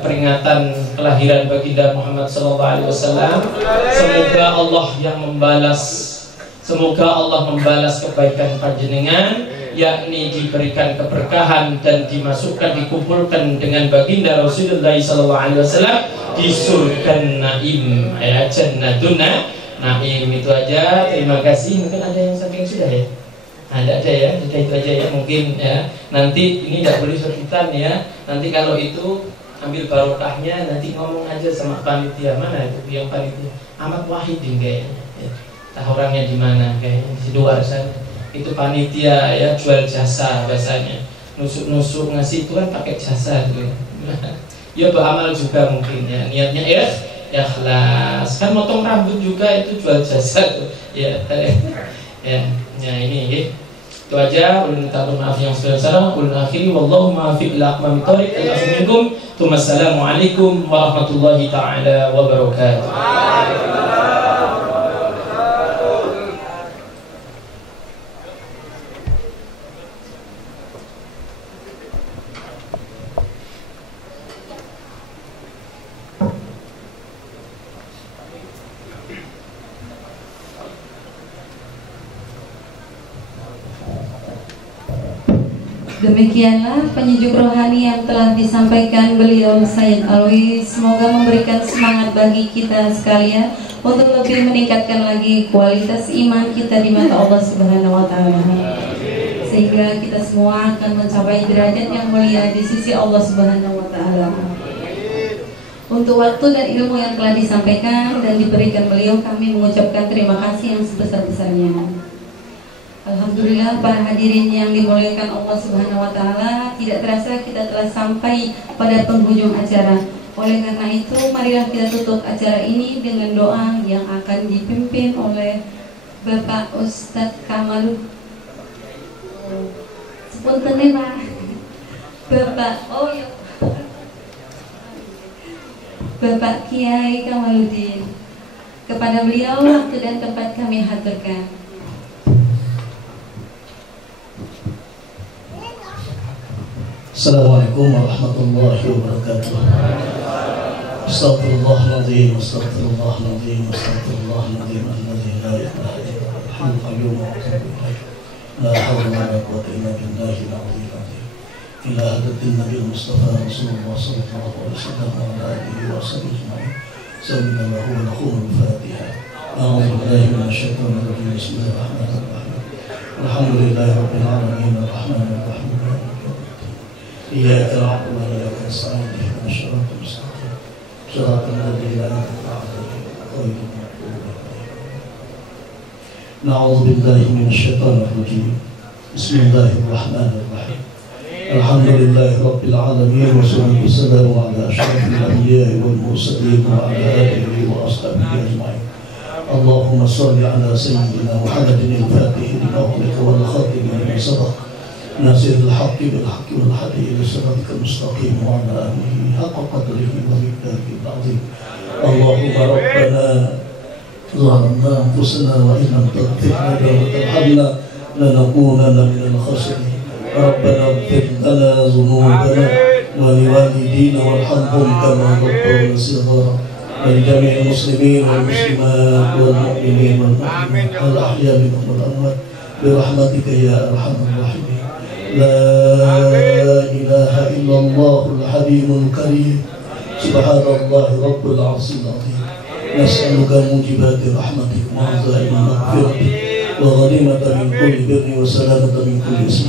peringatan kelahiran baginda Muhammad SAW. Semoga Allah yang membalas, semoga Allah membalas kebaikan panjenengan, yakni diberikan keberkahan dan dimasukkan, dikumpulkan dengan baginda Rasulullah SAW di surga naim ya, jannatun naim. Itu aja, terima kasih. Mungkin ada yang saking sudah ya? Ada ya, sudah itu aja ya mungkin ya. Nanti ini tidak boleh rebutan ya. Nanti kalau itu ambil barokahnya, nanti ngomong aja sama panitia. Mana itu yang panitia? Ahmad Wahidin kayaknya ya. Tahu orangnya di mana kayaknya di luar sana. Itu panitia ya, jual jasa bahasanya, nusuk-nusuk ngasih itu kan pakai jasa gitu. Ya beramal juga mungkin ya, niatnya ikhlas. Kan motong rambut juga itu jual jasa tuh ya. Ya ini ya. Itu aja. Ulun minta maaf yang sebesar-besarnya. Ulun akhiri wallahu muwaffiq ila aqwamit thoriq. Assalamualaikum. Assalamualaikum warahmatullahi taala wabarakatuh. Demikianlah penyejuk rohani yang telah disampaikan beliau Sayyid Alwi. Semoga memberikan semangat bagi kita sekalian untuk lebih meningkatkan lagi kualitas iman kita di mata Allah Subhanahu wa taala, sehingga kita semua akan mencapai derajat yang mulia di sisi Allah Subhanahu wa taala. Untuk waktu dan ilmu yang telah disampaikan dan diberikan beliau, kami mengucapkan terima kasih yang sebesar-besarnya. Alhamdulillah, para hadirin yang dimuliakan Allah Subhanahu wa taala, tidak terasa kita telah sampai pada penghujung acara. Oleh karena itu, marilah kita tutup acara ini dengan doa yang akan dipimpin oleh Bapak Ustadz Kamalud. Sepunten Pak. Bapak Kiai Kamaludin. Kepada beliau waktu dan tempat kami haturkan. Assalamualaikum warahmatullahi wabarakatuh. Astaghfirullahaladzim, astaghfirullahaladzim, astaghfirullahaladzim, alladzi la ilaha illa huwal qayyum la hawla wa la quwwata illa billahil aliyyil azim. Ila hadratin Nabi Mustafa Rasulullah sallallahu alaihi wasallam wa ala alihi wa sahbihi ajma'in. Sallallahu wa lakum al-Fatiha. A'udzu billahi minasy syaithanir rajim. Bismillahirrahmanirrahim. Alhamdulillahi rabbil alamin, arrahmanir rahim. إياك نعبد وإياك نستعين اهدنا الصراط المستقيم صراط الذين أنعمت عليهم غير المغضوب عليهم. نعوذ بالله من الشيطان الرجيم. بسم الله الرحمن الرحيم. الحمد لله رب العالمين والصلاة والسلام على أشرف الأنبياء والمرسلين وعلى آله وأصحابه أجمعين. اللهم صل على سيدنا محمد الفاتح لما أغلق والخاتم لما سبق ناصر الحق بالحق والهدي إلى صراطك المستقيم وعلى آله حق قدره ومقداره العظيم. اللهم ربنا ظلمنا أنفسنا وإن لم تغفر لنا وترحمنا لنكونن من الخاسرين. ربنا اغفر لنا ذنوبنا ولوالدينا وارحمهم كما ربونا صغارا. ولجميع المسلمين والمسلمات والمؤمنين والمؤمنات الأحياء منهم والأموات برحمتك يا أرحم الراحمين. لا إله إلا الله الحليم الكريم سبحان الله رب العرش العظيم. نسألك موجبات رحمتك وعزائم مغفرتك وغنيمة من كل بر وسلامة من كل اسم.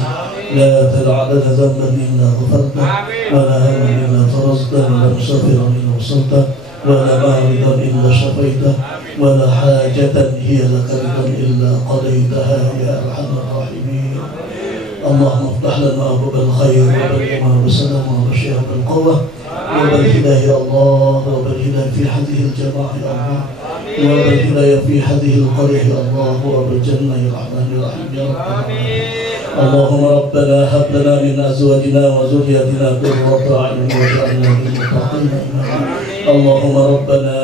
لا تدع لنا ذنبا إلا غفرته ولا هما إلا فرجته ولا مسافرا إلا وصلته ولا معرضا إلا شفيته ولا حاجة هي لك رضا إلا قضيتها يا أرحم الراحمين. اللهم افتح لنا أبواب الخير وبالإيمان والسلام والرشاد والقوة وبالهداية الله وبالهداية في هذه الجماعة يا الله وبالهداية في هذه القرية يا الله وبالجنة يا رحمن الرحيم يا رب العالمين. اللهم ربنا هب لنا من أزواجنا وذريتنا قرة أعين واجعلنا للمتقين إماما. اللهم ربنا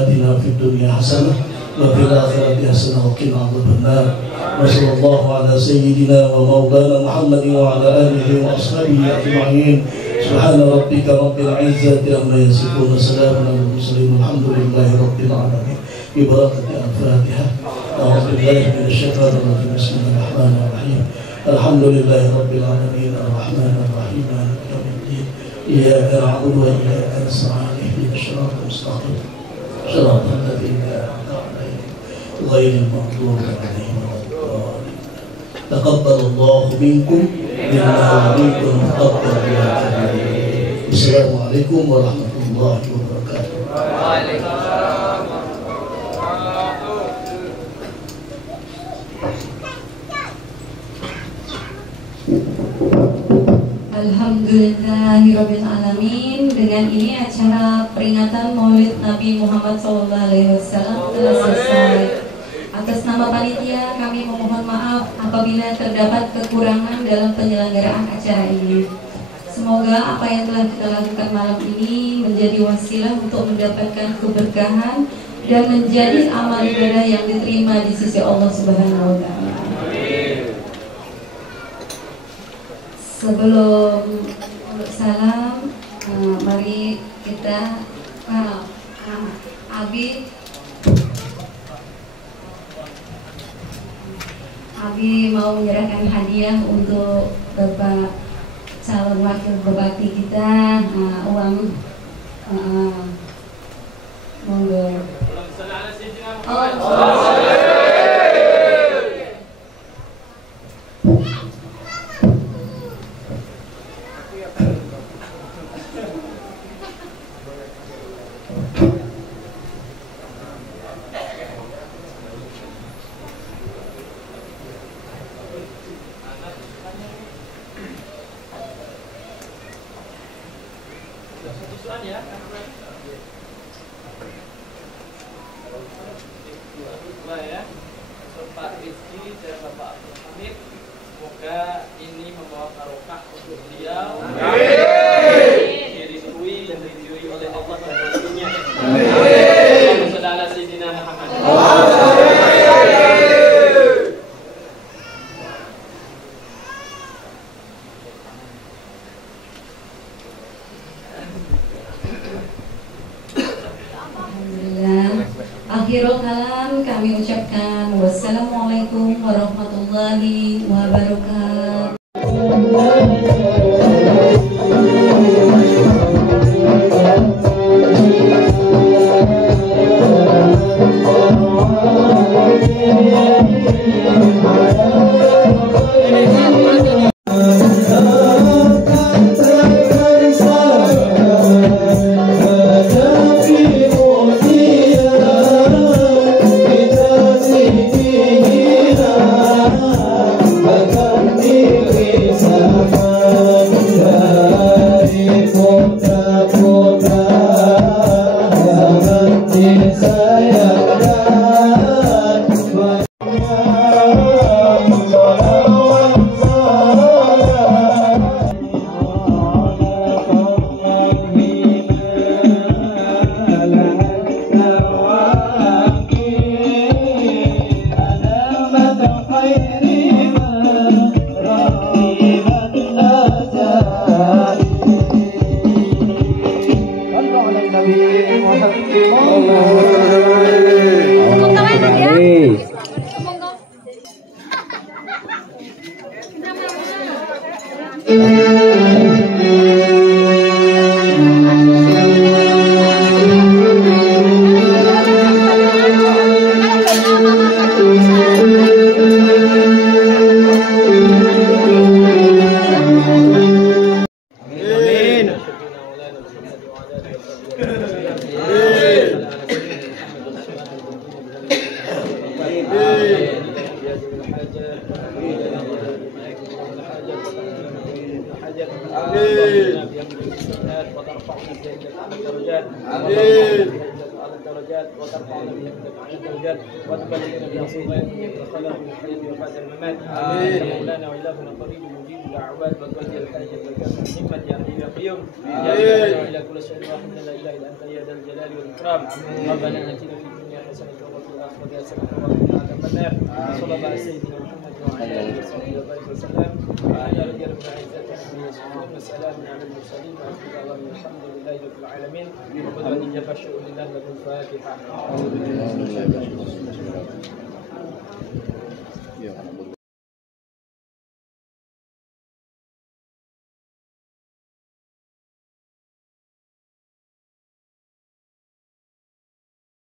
آتنا في الدنيا حسنة وفي الآخرة حسنة وقنا عذاب النار. وصلى الله على سيدنا ومولانا محمد وعلى آله وأصحابه أجمعين. سبحان ربك رب العزة عما يصفون وسلام على المرسلين والحمد لله رب العالمين. ببركة الفاتحة. أعوذ بالله من الشيطان الرجيم. بسم الله الرحمن الرحيم. الحمد لله رب العالمين الرحمن الرحيم مالك يوم الدين إياك نعبد وإياك نستعين اهدنا الصراط المستقيم صراط الذين أنعمت عليهم غير المغضوب عليهم ولا الضالين. تقبل الله منكم منا ومنكم تقبل يا كريم. السلام عليكم ورحمة الله وبركاته. Alhamdulillahirrabbilalamin. Dengan ini acara peringatan Maulid Nabi Muhammad SAW telah selesai. Atas nama panitia kami memohon maaf apabila terdapat kekurangan dalam penyelenggaraan acara ini. Semoga apa yang telah kita lakukan malam ini menjadi wasilah untuk mendapatkan keberkahan dan menjadi amal ibadah yang diterima di sisi Allah Subhanahu wa Ta'ala. Sebelum salam, mari kita Abi mau menyerahkan hadiah untuk Bapak calon wakil bupati kita, uang monggo. Semoga ini membawa barokah untuk beliau. Direstui dan diridhoi oleh Allah dan Rasulnya. Allahumma shalli ala sayyidina Muhammad. Akhirul kalam kami ucapkan wassalamualaikum warahmatullahi wabarakatuh. Muhammad الحاجات آمين وترفعنا بيدك على الدرجات آمين على الدرجات وترفعنا بيدك على الدرجات وتبلغنا بأصوات الخلق من الحياة وبعد الممات آمين مولانا وإلهنا قريب مجيب الدعوات وتولي الحاجة والكافة الحكمة يا حي يا قيوم يا مولانا إلى كل شيء واحد لا إله إلا أنت يا ذا الجلال والإكرام ربنا آتنا في الدنيا حسنة وفي الآخرة حسنة وقنا عذاب النار صلى الله على سيدنا محمد وعلى آله وصحبه وبارك وسلم وعلى رجال رب العزة عما يصفون وسلام على المرسلين والحمد لله رب العالمين وقد وجب الشؤون لله الفاتحة.